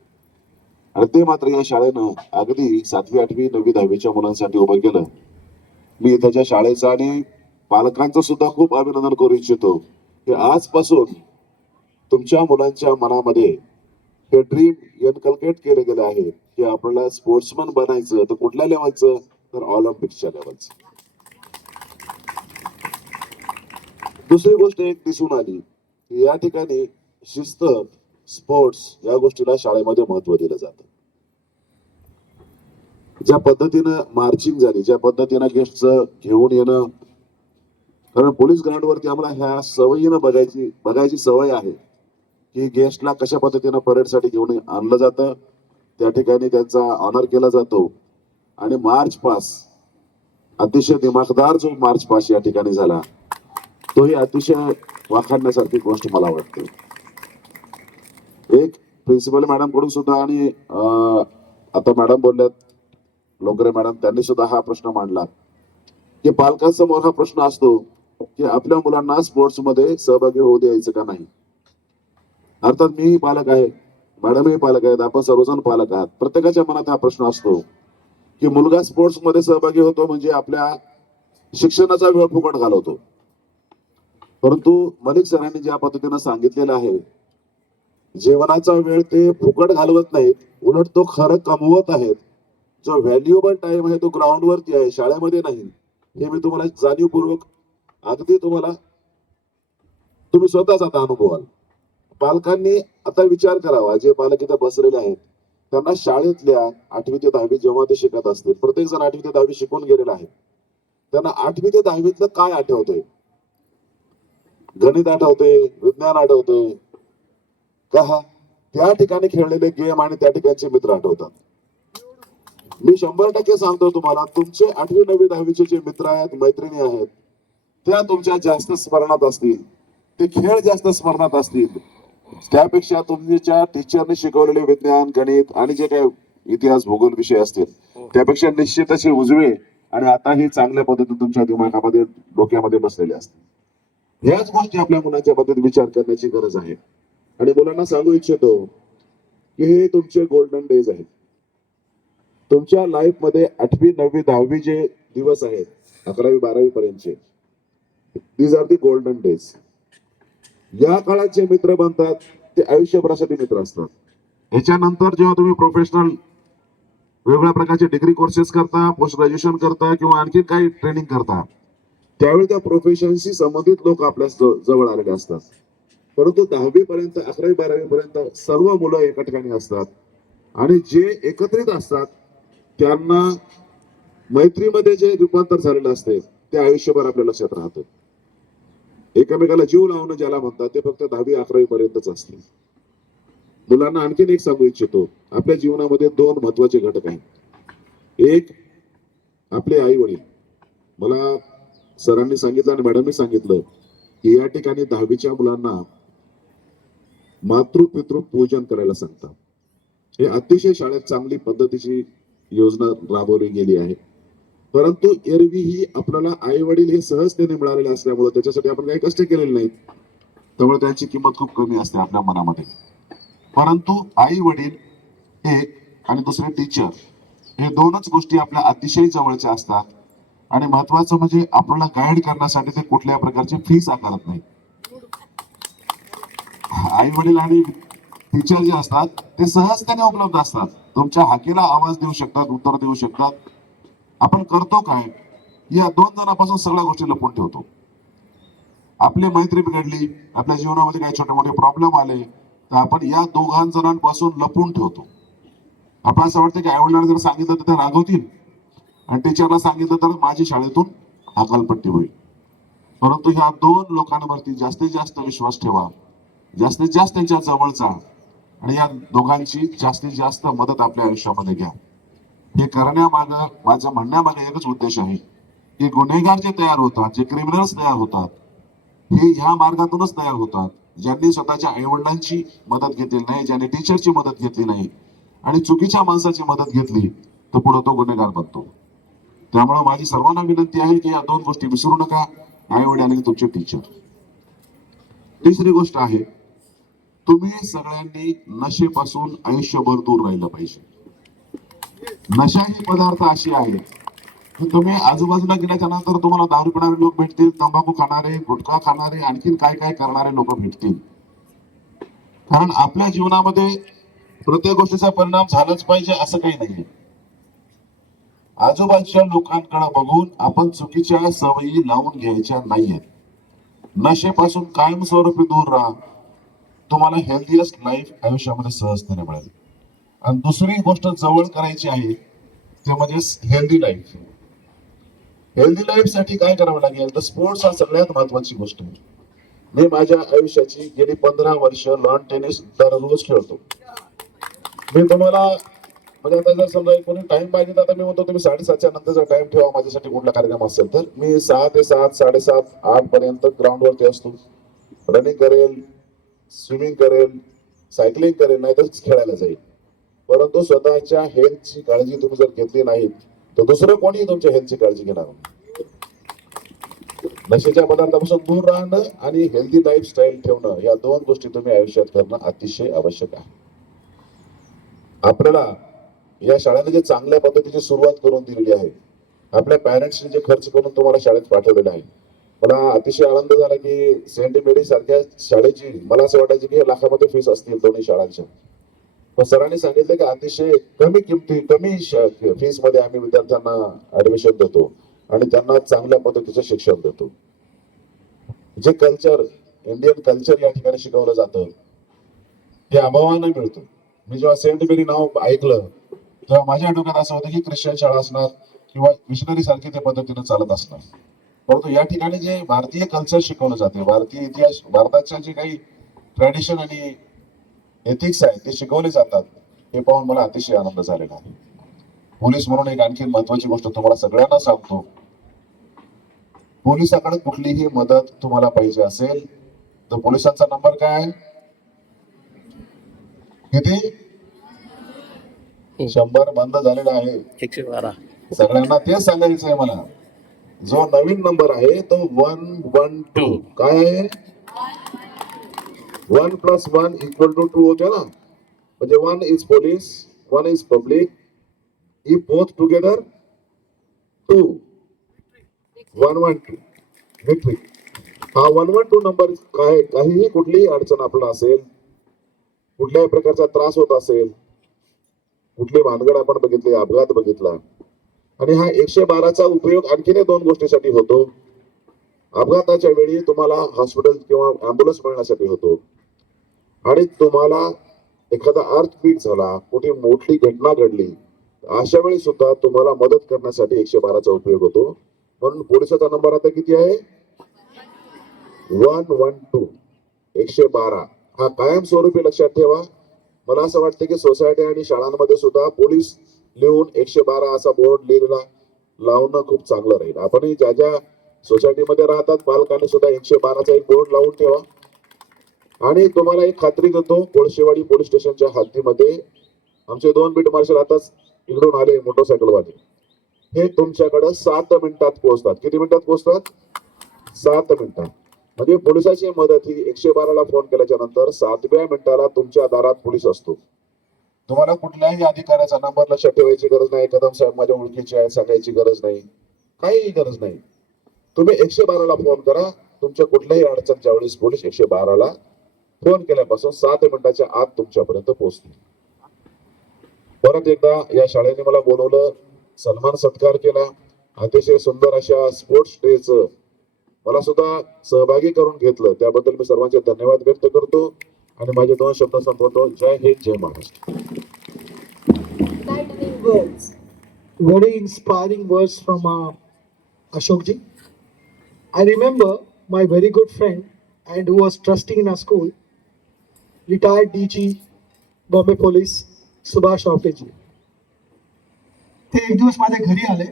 आणि ते मात्र या शाळेनं अगदी 7वी 8वी 9वी 10वीच्या मुलांसाठी उभं केलं. मी त्याच्या शाळेचं आणि पालकांचं सुद्धा खूप अभिनंदन करू इच्छितो की आजपासून तुमच्या मुलांच्या मनामध्ये हे ड्रीम इनकल्केट केलं गेलं आहे की आपल्याला स्पोर्ट्समन बनायचं. तर कुठल्या लेवलचं? तर ऑलिम्पिक्सच्या लेवलचं. दुसरी गोष्ट एक दिसून आली की या ठिकाणी शिस्त, स्पोर्ट्स या गोष्टीला शाळेमध्ये महत्व दिलं जातं. ज्या पद्धतीनं मार्चिंग झाली, ज्या पद्धतीनं गेस्टचं घेऊन येणं, कारण पोलीस ग्राउंडवरती आम्हाला ह्या सवयीनं बघायची सवय आहे की गेस्टला कशा पद्धतीनं परेडसाठी घेऊन आणलं जातं, त्या ठिकाणी त्यांचा ऑनर केला जातो. आणि मार्च पास, अतिशय दिमाखदार जो मार्च पास या ठिकाणी झाला तोही अतिशय वाखाणण्यासारखी गोष्ट मला वाटते. एक प्रिन्सिपल मॅडम कडून सुद्धा आणि आता मॅडम बोलल्यात लोकरे मॅडम त्यांनी सुद्धा हा प्रश्न मांडला की पालकांसमोर हा प्रश्न असतो की आपल्या मुलांना स्पोर्ट्स मध्ये सहभागी होऊ द्यायचं का नाही. अर्थात मीही पालक आहे, मॅडमही पालक आहेत, आपण सर्वजण पालक आहात. प्रत्येकाच्या मनात हा प्रश्न असतो की मुलगा स्पोर्ट्स मध्ये सहभागी होतो म्हणजे आपल्या शिक्षणाचा वेळ फुकट घालवतो. परंतु मलिक सरांनी ज्या पद्धतीनं सांगितलेलं आहे, जेवणाचा वेळ ते फुकट घालवत नाहीत, उलट तो खरं कमवत आहेत. जो व्हॅल्युएबल टाइम आहे तो ग्राउंड वरती आहे, शाळेमध्ये नाही. हे मी तुम्हाला जाणीवपूर्वक अगदी तुम्ही स्वतःच आता अनुभवाल. पालकांनी आता विचार करावा, जे पालक इथं बसलेले आहेत त्यांना शाळेतल्या 8वी ते 10वी जेव्हा ते शिकत असतील, प्रत्येक जण 8वी ते 10वी शिकून गेलेला आहे, त्यांना 8वी ते 10वीतलं काय आठवतंय? गणित आठवतंय, विज्ञान आठवतंय का? त्या ठिकाणी खेळलेले गेम आणि त्या ठिकाणचे मित्र आठवतात. मी 100% सांगतो तुम्हाला, तुमचे 8वी 9वी 10वीचे जे मित्र आहेत, मैत्रिणी आहेत, त्या तुमच्या जास्त स्मरणात असतील, ते खेळ जास्त स्मरणात असतील त्यापेक्षा तुमच्या टीचरने शिकवलेले विज्ञान, गणित आणि जे काही इतिहास, भूगोल विषय असतील त्यापेक्षा निश्चित असे उजवे आणि आताही चांगल्या पद्धतीने तुमच्या दिमागामध्ये, डोक्यामध्ये बसलेले असतील. ह्याच गोष्टी आपल्या मुलांच्या बाबतीत विचार करण्याची गरज आहे. आणि मुलांना सांगू इच्छितो की हे तुमचे गोल्डन डेज आहेत. तुमच्या लाईफ मध्ये 8वी 9वी 10वी जे दिवस आहेत, 11वी 12वी पर्यंतचे, these are the golden days. या काळात जे मित्र बनतात ते आयुष्यभरासाठी मित्र असतात. ह्याच्यानंतर जेव्हा तुम्ही प्रोफेशनल वेगवेगळ्या प्रकारचे डिग्री कोर्सेस करता, पोस्ट ग्रॅज्युएशन करता किंवा आणखी काही ट्रेनिंग करता, त्यावेळी त्या प्रोफेशनशी संबंधित लोक आपल्या जवळ आलेले असतात. परंतु 10वी पर्यंत, 11वी 12वी पर्यंत सर्व मुलं एका ठिकाणी असतात आणि जे एकत्रित असतात त्यांना मैत्रीमध्ये जे रूपांतर झालेलं असते ते आयुष्यभर आपल्या लक्षात राहतं. एकमेकाला जीव लावणं ज्याला म्हणतात ते फक्त 10वी 11वी पर्यंतच असते. मुलांना आणखीन एक सांगू इच्छितो, आपल्या जीवनामध्ये 2 महत्वाचे घटक आहेत. एक आपले आई वडील. मला सरांनी सांगितलं आणि मॅडमनी सांगितलं की या ठिकाणी 10वीच्या मुलांना मातृपितृ पूजन करायला सांगतात. हे अतिशय शाळेत चांगली पद्धतीची योजना राबवली गेली आहे. परंतु एरवी ही आपल्याला आई वडील हे सहजतेने मिळालेले असल्यामुळे त्याच्यासाठी आपण काही कष्ट केलेले नाहीत, त्यामुळे त्यांची किंमत खूप कमी असते आपल्या मनामध्ये. परंतु आई वडील एक आणि दुसरे टीचर, हे 2च गोष्टी आपल्या अतिशय जवळच्या असतात. आणि महत्वाचं म्हणजे आपल्याला गाईड करण्यासाठी ते कुठल्याही प्रकारची फीस आकारत नाही. आई वडील आणि टीचर जे असतात ते सहजतेने उपलब्ध असतात, तुमच्या हाकेला आवाज देऊ शकतात, उत्तर देऊ शकतात. आपण करतो काय, या 2 जणांपासून सगळ्या गोष्टी लपवून ठेवतो. आपली मैत्री बिघडली, आपल्या जीवनामध्ये काही छोटे मोठे प्रॉब्लेम आले तर आपण या 2 जणांपासून लपवून ठेवतो. आपण असं वाटतं की आई वडिलांना जर सांगितलं तर ते रागवतील आणि टीचरला सांगितलं तर माझी शाळेतून हकालपट्टी होईल. परंतु ह्या 2 लोकांवरती जास्तीत जास्त विश्वास ठेवा, जास्तीत जास्त त्यांच्या जवळचा, आणि या दोघांची जास्तीत जास्त मदत आपल्या आयुष्यामध्ये घ्या. हे करण्यामागं, माझं म्हणण्यामागे एकच उद्देश आहे की गुन्हेगार जे तयार होतात, जे क्रिमिनल्स तयार होतात, हे ह्या मार्गातूनच तयार होतात ज्यांनी स्वतःच्या आईवडिलांची मदत घेतली नाही, ज्यांनी टीचरची मदत घेतली नाही आणि चुकीच्या माणसाची मदत घेतली तर पुढे तो गुन्हेगार बनतो. त्यामुळे माझी सर्वांना विनंती आहे की या 2 गोष्टी विसरू नका, आई वडील आणि तुमचे टीचर. तिसरी गोष्ट आहे, तुम्ही सगळ्यांनी नशेपासून आयुष्यभर दूर राहिलं पाहिजे. नशा ही पदार्थ अशी आहे की तुम्ही आजूबाजूला गेल्याच्या नंतर तुम्हाला दारू पिणारे लोक भेटतील, तंबाखू खाणारे, गुटखा खाणारे, आणखीन काय काय करणारे लोक भेटतील. कारण आपल्या जीवनामध्ये प्रत्येक गोष्टीचा परिणाम झालाच पाहिजे असं काही नाहीये. आजूबाजूच्या लोकांकडे बघून आपण चुकीच्या सवयी लावून घ्यायच्या नाहीयेत. नशेपासून कायमस्वरूपी दूर राहा, तुम्हाला हेल्दीएस्ट लाईफ आयुष्यामध्ये सहजतेने मिळेल. आणि दुसरी गोष्ट जवळ करायची आहे ते म्हणजे हेल्दी लाईफ. हेल्दी लाईफ साठी काय करावं लागेल तर स्पोर्ट्स हा सगळ्यात महत्वाची गोष्ट आहे. मी माझ्या आयुष्याची गेली 15 वर्ष लॉन टेनिस दररोज खेळतो. मी तुम्हाला म्हणजे आता जर समजा कोणी टाइम पाहिजे तर मी म्हणतो तुम्ही 7:30च्या नंतरचा टाइम ठेवा माझ्यासाठी कुठला कार्यक्रम असेल तर. मी 6 ते 7, 7:30, 8 पर्यंत ग्राउंड वरती असतो. रनिंग करेल, स्विमिंग करेल, सायकलिंग करेल, नाही तर खेळायला जाईल. परंतु स्वतःच्या हेल्थची काळजी तुम्ही जर घेतली नाहीत तर दुसरं कोणी तुमच्या हेल्थची काळजी घेणार नाही. नशेच्या पदार्थापासून दूर राहणं आणि हेल्दी लाईफस्टाईल ठेवणं या दोन गोष्टी तुम्ही आयुष्यात करणं अतिशय आवश्यक आहे. आपल्याला या शाळेने जे चांगल्या पद्धतीची सुरुवात करून दिलेली आहे, आपल्या पॅरेंट्सने जे खर्च करून तुम्हाला शाळेत पाठवलेलं आहे, मला अतिशय आनंद झाला की सेंट मेरी सारख्या शाळेची मला असं वाटायचं की लाखामध्ये फीस असतील दोन्ही शाळांच्या, पण सरांनी सांगितलं की अतिशय कमी फीस मध्ये आम्ही विद्यार्थ्यांना ऍडमिशन देतो आणि त्यांना चांगल्या पद्धतीचं शिक्षण देतो. जे कल्चर, इंडियन कल्चर या ठिकाणी शिकवलं जातं हे अभावानं मिळतं. मी जेव्हा सेंट मेरी नाव ऐकलं तेव्हा माझ्या डोक्यात असं होतं की ख्रिश्चन शाळा असणार किंवा मिशनरी सारखी त्या पद्धतीने चालत असणार, परंतु या ठिकाणी जे भारतीय कल्चर शिकवलं जाते, भारतीय इतिहास, भारताच्या जे काही ट्रॅडिशन आणि एथिक्स आहे ते शिकवले जातात, हे पाहून मला अतिशय आनंद झालेला आहे. पोलीस म्हणून एक आणखी महत्वाची गोष्ट तुम्हाला सगळ्यांना सांगतो, पोलिसाकडे कुठलीही मदत तुम्हाला पाहिजे असेल तर पोलिसांचा नंबर काय आहे? किती? 100 बंद झालेला आहे. 112. सगळ्यांना तेच सांगायचं आहे मला. जो नवीन नंबर आहे तो 112 काय आहे? 1 + 1 = 2 होते ना, म्हणजे 1 is police, 1 is public, if both together 2, 112 victory. हा 112 नंबर काय, काहीही कुठलीही अडचण आपल्याला असेल, कुठल्याही प्रकारचा त्रास होत असेल, कुठली भानगड आपण बघितली, अपघात बघितला, आणि हा 112चा उपयोग आणखीन 2 गोष्टीसाठी होतो. अपघाताच्या वेळी तुम्हाला हॉस्पिटल किंवा ऍम्ब्युलन्स मिळण्यासाठी होतो, आणि तुम्हाला एखादा अर्थक्वेक झाला, कुठे मोठी घटना घडली, अशा वेळी सुद्धा तुम्हाला मदत करण्यासाठी 112चा उपयोग होतो. म्हणून पोलिसाचा नंबर आता किती आहे? 112 112. हा कायमस्वरूपी लक्षात ठेवा. मला असं वाटतं की सोसायटी आणि शाळांमध्ये सुद्धा पोलीस लिहून 112 असा बोर्ड लिहिलेला लावणं खूप चांगलं राहील. आपणही ज्या ज्या सोसायटीमध्ये राहतात पालकांनी सुद्धा 112चा एक बोर्ड लावून ठेवा. आणि तुम्हाला एक खात्री देतो, कोळशेवाडी पोलीस स्टेशनच्या हद्दीमध्ये आमचे 2 बीट मार्शल आताच इकडून आले मोटरसायकलवाले, हे तुमच्याकडे 7 मिनिटात पोहोचतात. किती मिनिटात पोहोचतात? 7 मिनिटात. म्हणजे पोलिसाची मदत ही 112ला फोन केल्याच्या नंतर 7व्या मिनिटाला तुमच्या दारात पोलीस असतो. तुम्हाला कुठल्याही अधिकाऱ्याचा नंबर लक्षात ठेवायची गरज नाही, कदम साहेब माझ्या ओळखीचे आहे सांगायची गरज नाही, काहीही गरज नाही. तुम्ही 112ला फोन करा. तुमच्या कुठल्याही अडचणच्या वेळेस पोलीस 112ला फोन केल्यापासून 7 मिनिटाच्या आत तुमच्यापर्यंत पोहोचतील. परत एकदा या शाळेने मला बोलवलं, सन्मान सत्कार केला, अतिशय सुंदर अशा स्पोर्ट्स डेचं मला सुद्धा सहभागी करून घेतलं, त्याबद्दल मी सर्वांचे धन्यवाद व्यक्त करतो आणि माझे 2 शब्द संपवतो. जय हिंद, जय Maharashtra. Very inspiring words from Ashokji. I remember my very good friend and who was trusting in our school, retired DG Bombay Police Subhash Avteji. ते एक दिवस माझ्या घरी आले,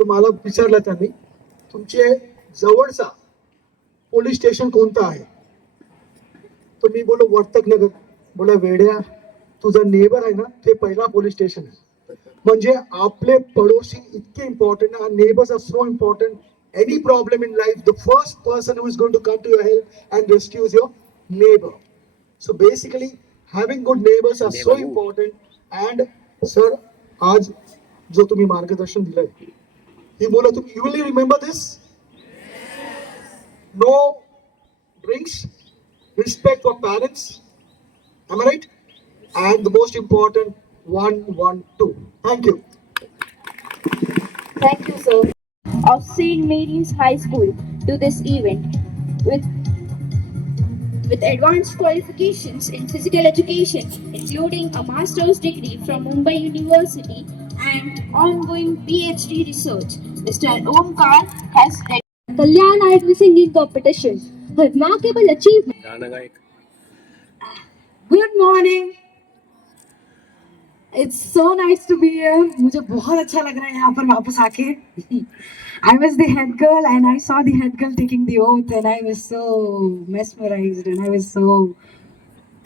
तर मला विचारलं त्यांनी, तुमचे जवळचा पोलीस स्टेशन कोणतं आहे? तर मी बोलो वर्तक नगर. बोला वेड्या, तुझा नेबर आहे ना ते पहिला पोलीस स्टेशन आहे. म्हणजे आपले पडोसी इतके important, our neighbours are so important. Any problem in life, the first person who is going to come to your help and rescue is your neighbour. So basically having good neighbours are so important. And sir, आज जो तुम्ही मार्गदर्शन दिलंय, ही मुलं तुम्ही you will remember this. No drinks, respect for parents, am I right? And the most important, 112. Thank you. Thank you, sir, of St. Mary's High School to this event with advanced qualifications in physical education, including a master's degree from Mumbai University and ongoing PhD research. Mr. Omkar has Kalyan Idol Singing Competition, a remarkable achievement. Good morning. It's so nice to be here. मुझे बहुत अच्छा लग रहा है यहाँ पर वापस आके. I was the head girl and I saw the head girl taking the oath and I was so mesmerized and I was so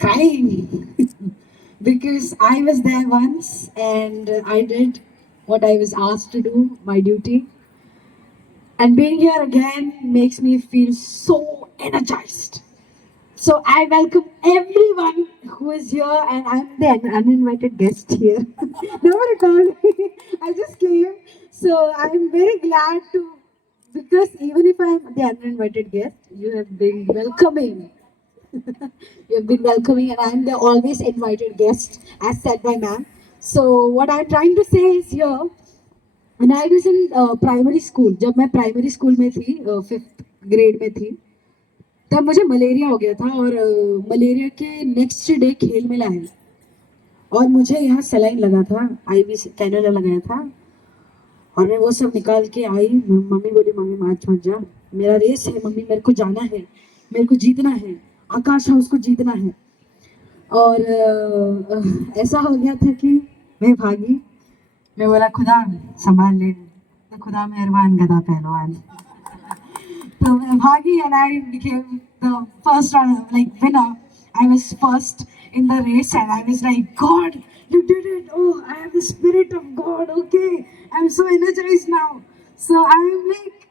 crying because I was there once and I did what I was asked to do, my duty. And being here again makes me feel so energized. So I welcome everyone who is here, and I'm the uninvited guest here. Nobody called me. I just came. So I'm very glad to, because even if I'm the uninvited guest, you have been welcoming. You have been welcoming, and I'm the always invited guest, as said by ma'am. So what I'm trying to say is here, when I was in primary school, जब मैं primary school में थी, 5th grade में थी, तब मुझे malaria हो गया था और मलेरिया के नेक्स्ट डे खेल में लाए और मुझे यहाँ सलाइन लगा था, आईवी कैनुला लगाया था और मैं वो सब निकाल के आई। मम्मी बोली मम्मी मत जा, मेरा रेस है मम्मी, मेरे को जाना है, मेरे को जीतना है, आकाश हाउस को जीतना है। और ऐसा हो गया था कि मैं भागी, मैं बोला खुदा संभाल ले, तो खुदा मेहरबान गधा पहलवान। So Bhagi and I became the first round, like winner. I was first in the race and I was like, God, you did it. Oh, I have the spirit of God. Okay, I'm so energized now. So I'm like,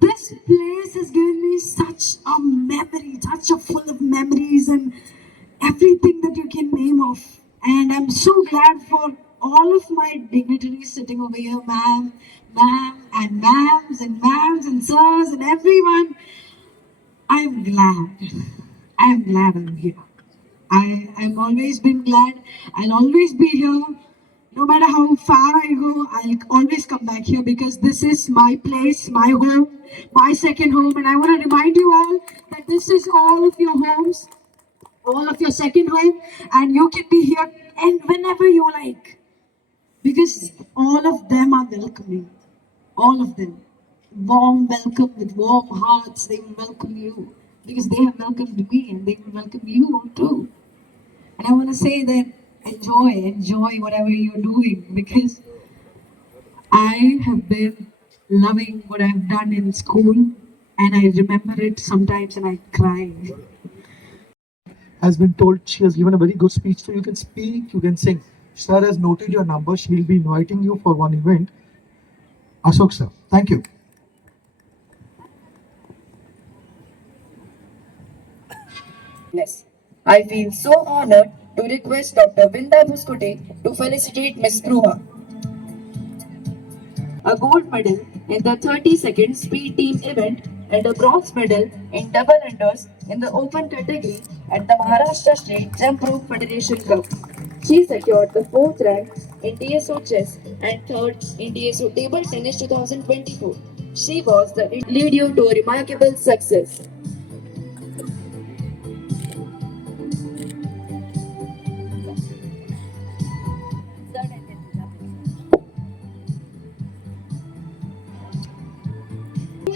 this place has given me such a memory, such a full of memories and everything that you can name of. And I'm so glad for all of my dignitaries sitting over here, ma'am, and ma'ams and sirs and everyone. I'm glad. I'm glad I'm here. I'm always been glad. I'll always be here. No matter how far I go, I'll always come back here because this is my place, my home, my second home. And I want to remind you all that this is all of your homes, all of your second home, and you can be here and whenever you like. Because all of them are welcoming. All of them. Warm welcome with warm hearts. They will welcome you. Because they have welcomed me and they will welcome you too. And I want to say that enjoy whatever you're doing because I have been loving what I've done in school and I remember it sometimes and I cry. Has been told she has given a very good speech, so you can speak, you can sing. Sir has noted your number. She will be inviting you for one event. Ashok sir, thank you. I feel so honored to request Dr. Vinda Buskute to felicitate Miss Pruha. A gold medal in the 30-second speed team event and a bronze medal in double unders in the open category at the Maharashtra State Jump Rope Federation Cup. She secured the 4th rank in DSO chess and 3rd in DSO table tennis 2024. She was the lead you to a remarkable success.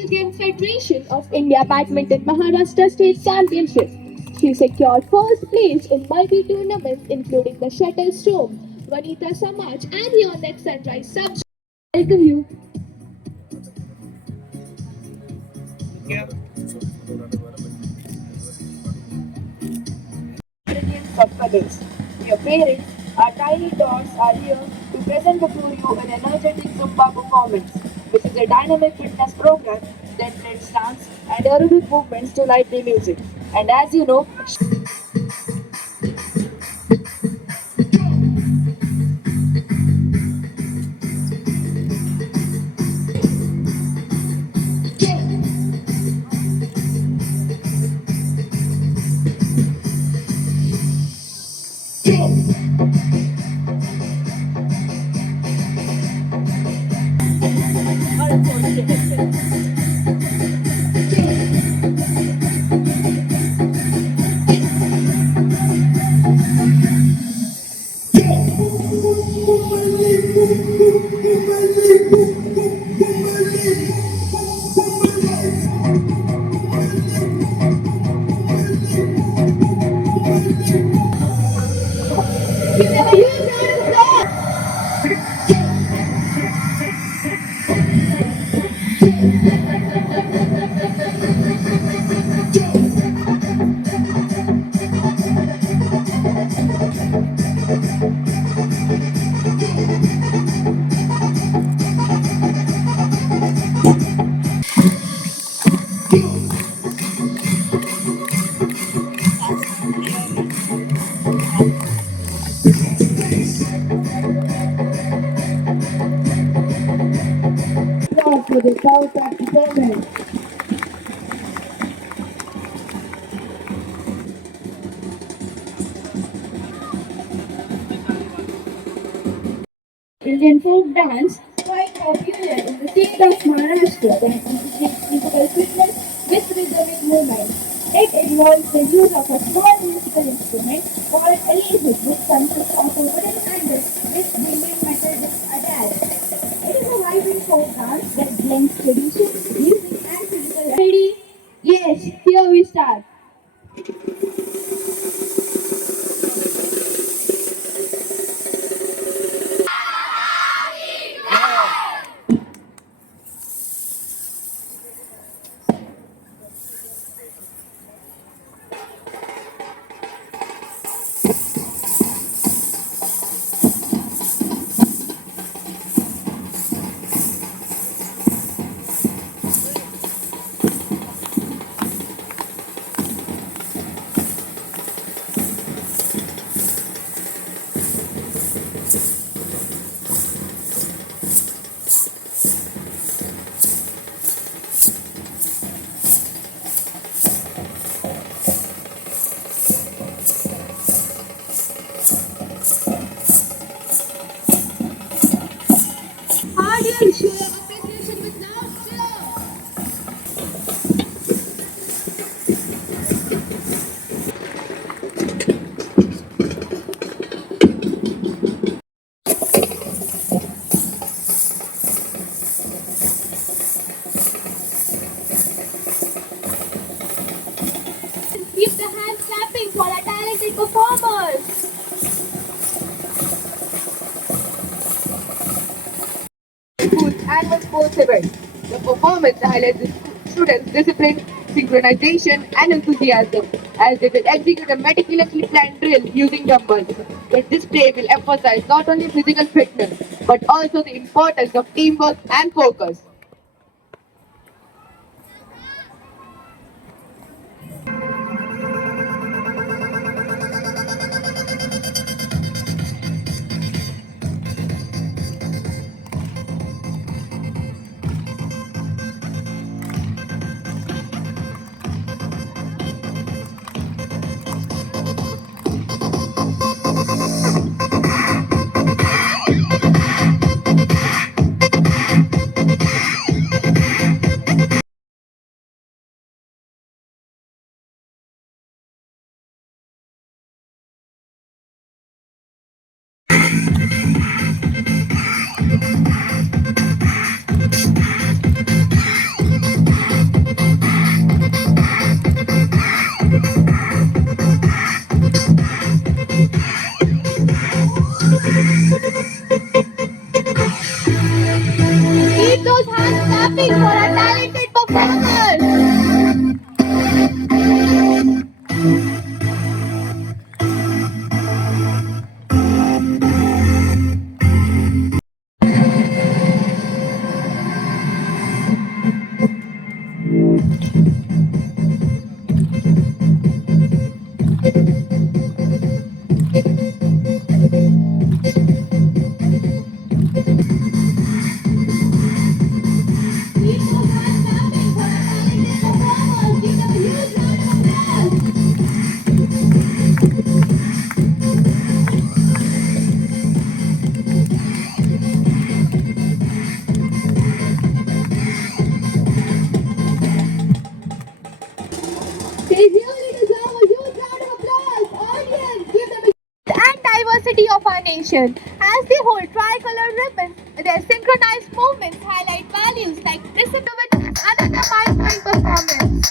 Indian Federation of India Badminton Maharashtra State Championship. She secured first place in multi-tournaments including the Shuttle Storm, Vanita Samaj and Your Next Sunrise Sub. Welcome you. Of colors. Your parents, our tiny dots are here to present before you an energetic Zumba performance, which is a dynamic fitness program that blends dance and aerobic movements to lively music. And as you know, for their power pack performance. Indian folk dance, quite popular in the state of Maharashtra, that integrates physical fitness with rhythmic movement. It involves the use of a small musical instrument called a lasik, which consists of a wooden handle which the Indian method is attached. It is a vibrant folk dance that blends tradition, music and physical. Ready? Yes, here we start. Audience, show your appreciation with loud cheer. Keep the hands clapping for our talented performers. School's annual sports event. The performance highlights the students' discipline, synchronization, and enthusiasm as they will execute a meticulously planned drill using dumbbells. The display will emphasize not only physical fitness but also the importance of teamwork and focus. Keep those hands clapping for our talented performers. Keep those hands clapping for our talented performers. Give them a huge round of applause. They really deserve a huge round of applause. Audience, give them a and diversity of our nation. As they hold tricolor ribbons, their synchronized movements highlight values like discipline and another mind-blowing performance.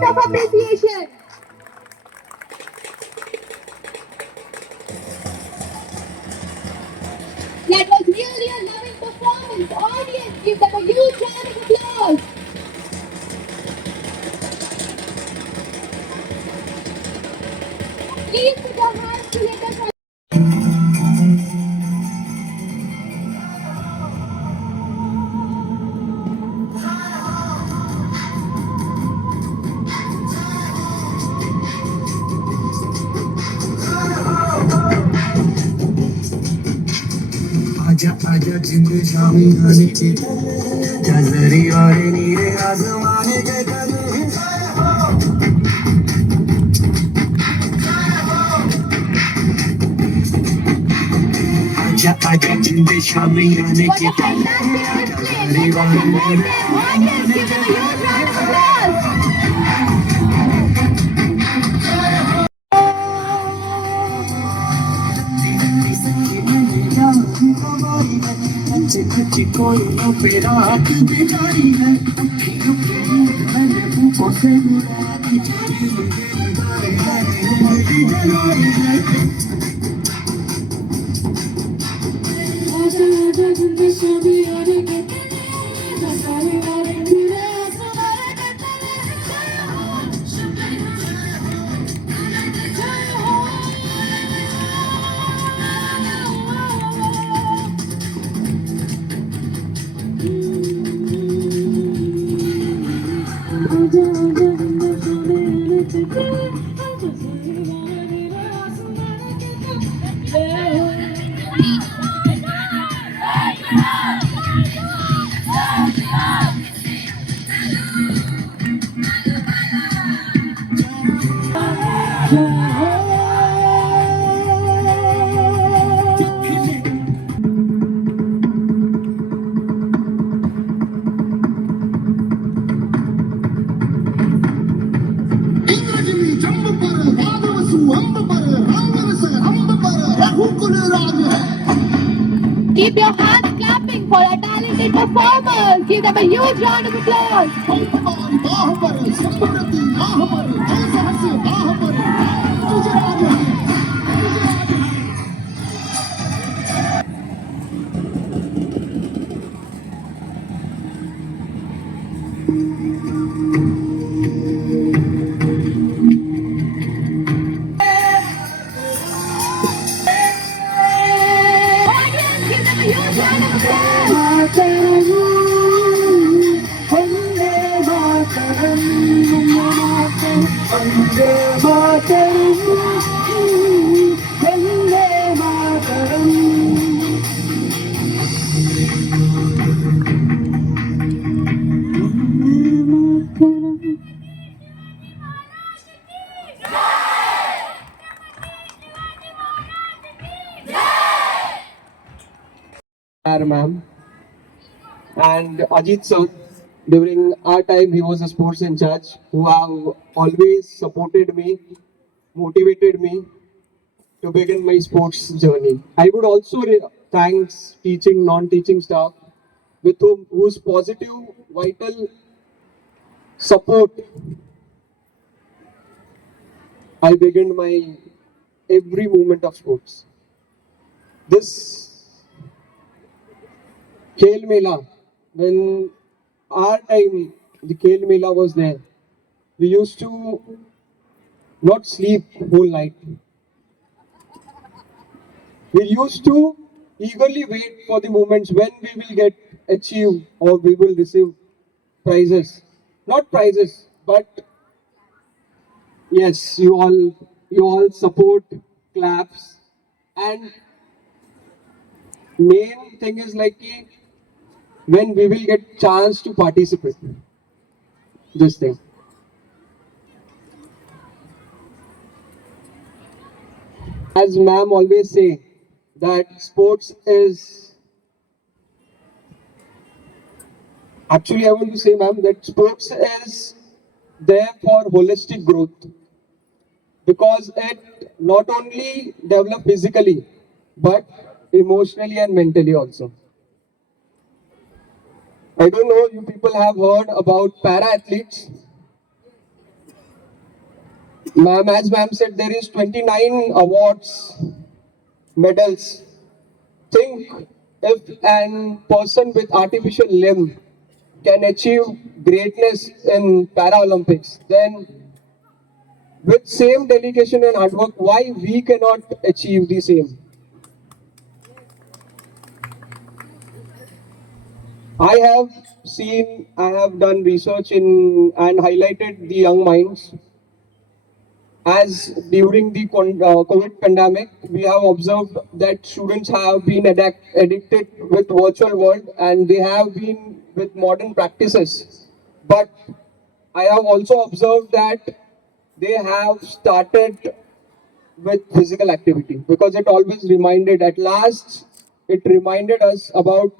round of appreciation. That was really a loving performance. Audience, give them a huge round of applause. Please put your hands together for आजा आजा जिंद शामी आने के जजरी वाले नीरे आजमाने के आजा आजा जिंद शामी आने what के a fantastic display. Audience, give them a huge round of applause. कोई नो पेरा बिगाड़ी है मैंने मुझको से Keep your hands clapping for our talented performers. Give them a huge round of applause. Audience, give them a huge round of applause. Ma'am and Ajit sir. During our time, he was a sports in charge who have always supported me, motivated me to begin my sports journey. I would also thanks teaching, non-teaching staff with whose positive, vital support I began my every moment of sports. This Khel Mela, when our time the Khel Mela was there, we used to not sleep whole night. We used to eagerly wait for the moments when we will get achieve or we will receive prizes. Not prizes, but yes, you all support, claps, and main thing is like when we will get chance to participate. This thing. As ma'am always say, that sports is actually I want to say, ma'am, that sports is there for holistic growth because it not only develop physically but emotionally and mentally also. I don't know you people have heard about para athletes. Ma'am, as ma'am said, there is 29 awards, medals. Think if an person with artificial limb can achieve greatness in Paralympics, then with same dedication and hard work, why we cannot achieve the same? I have done research in and highlighted the young minds. As during the COVID pandemic, we have observed that students have been addicted with virtual world and they have been with modern practices. But I have also observed that they have started with physical activity because it always reminded, at last, it reminded us about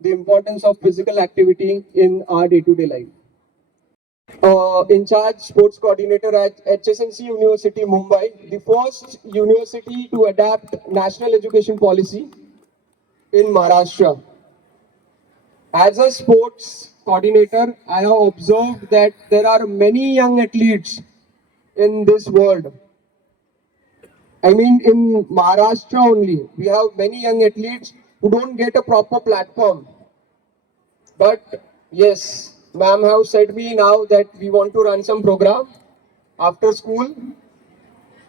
the importance of physical activity in our day-to-day life. In charge sports coordinator at HSNC University, Mumbai, the first university to adapt national education policy in Maharashtra. As a sports coordinator, I have observed that there are many young athletes in this world. I mean, in Maharashtra only, we have many young athletes who don't get a proper platform. But yes, ma'am have said me now that we want to run some program after school,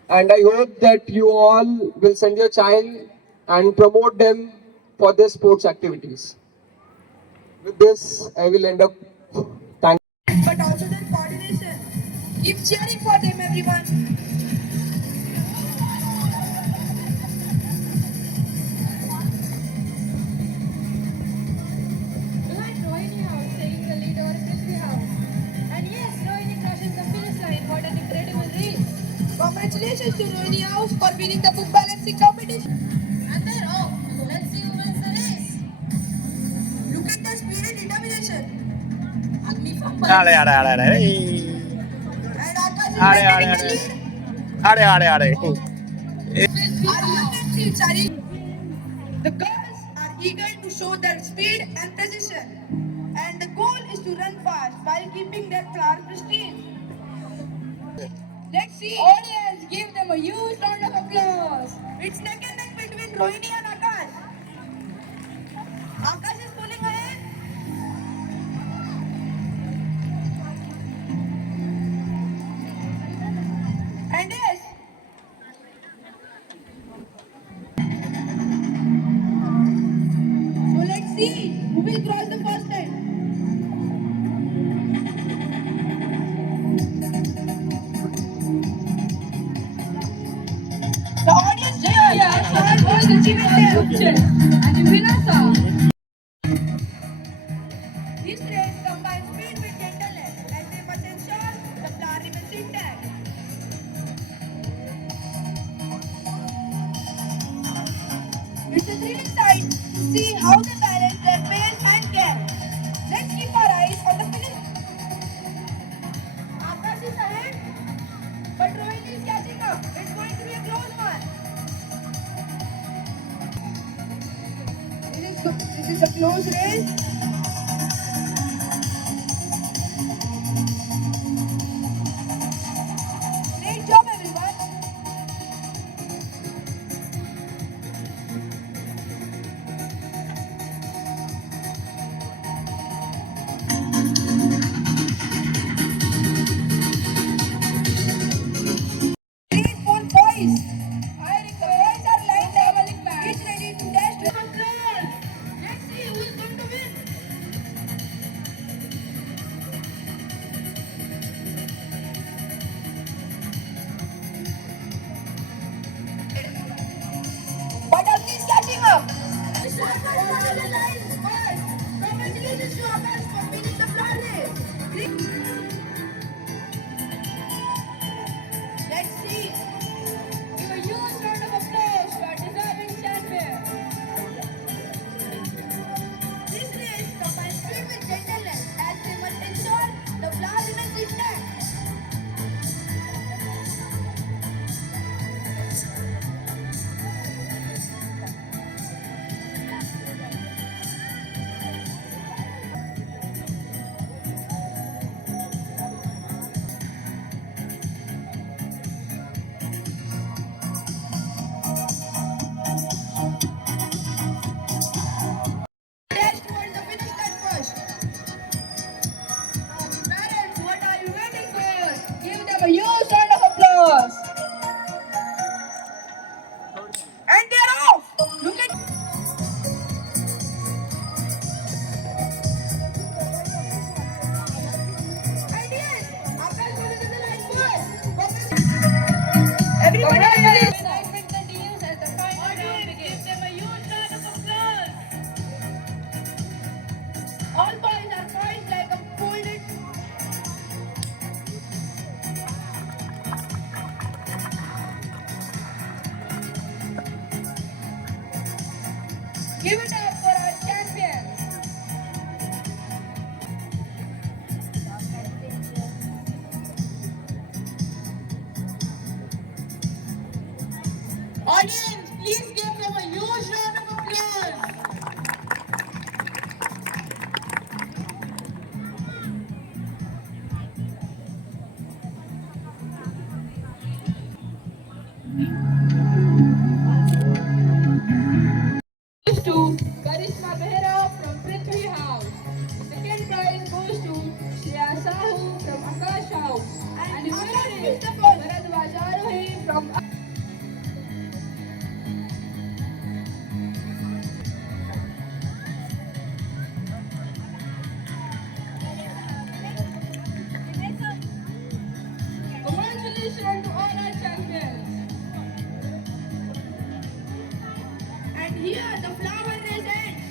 and I hope that you all will send your child and promote them for their sports activities. With this, I will end up. Thank you. But also their coordination. Keep cheering for them, everyone. Behind Rohini House, taking the lead over Frisbee House. And yes, Rohini crosses the finish line. What an incredible race. Congratulations to Rohini House for winning the book balancing competition. And they're off. Let's see who wins the race. Look at the speed and determination. Agni from and Akash is maintaining the lead. The girls are eager to show their speed and precision, and the goal is to run fast while keeping their flower pristine. Let's see. Audience, give them a huge round of applause. It's neck and neck between Rohini and Akash. Akash is pulling ahead. And yes, so let's see who will cross the first line. The audience cheers for boys achieving their object. And the winners are. This race combines speed with gentleness as they must ensure the flower remains intact. It's a thrilling sight to see how they balance their pace and care. Let's keep our eyes on the finish. Akash is ahead, but Rohini is catching up. It's going to be a close one. This is a close race. Great job, everyone. Great phone boys. I request our line leveling back. Each ready to dash to control. Let's see who is going to win. Audience, please give them a huge round of applause. Goes to Karishma Behra from Prithvi House. The second prize goes to Shreya Sahu from Akash House. And the winner is Bharadwaj Arohi from Congratulations to all our champions. And here the flower race ends.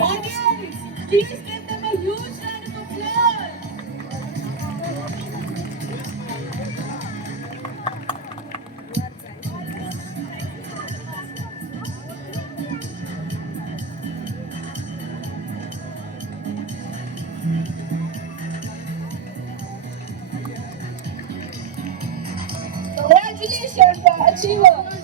Audience, please give them a huge round of applause. Congratulations for achievers.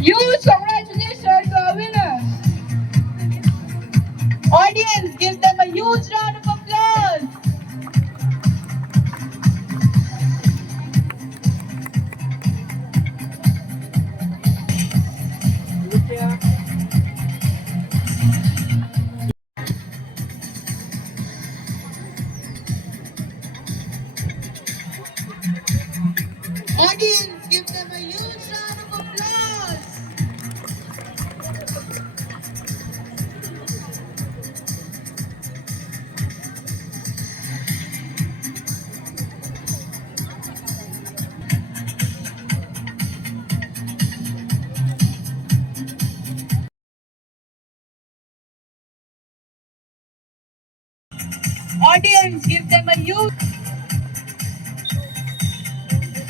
Huge congratulations to our winners. Audience, give them a huge round of applause. Audience, give them a huge round of applause. Audience, give them a huge.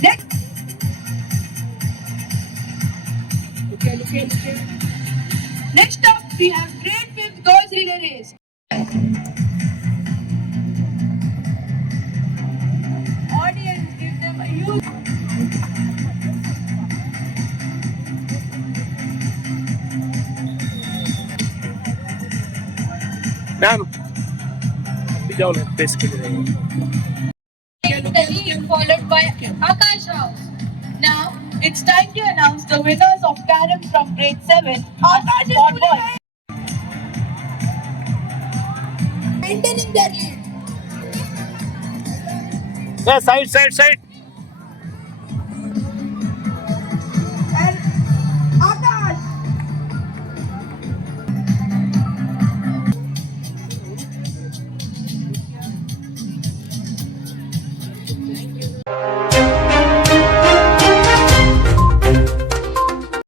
Next. Next up, we have grade 5th girls relay race. Audience, give them a huge. Followed by Akash House. Now, it's time to announce the winners of Carom from grade 7. Akash is maintaining their lead. Side.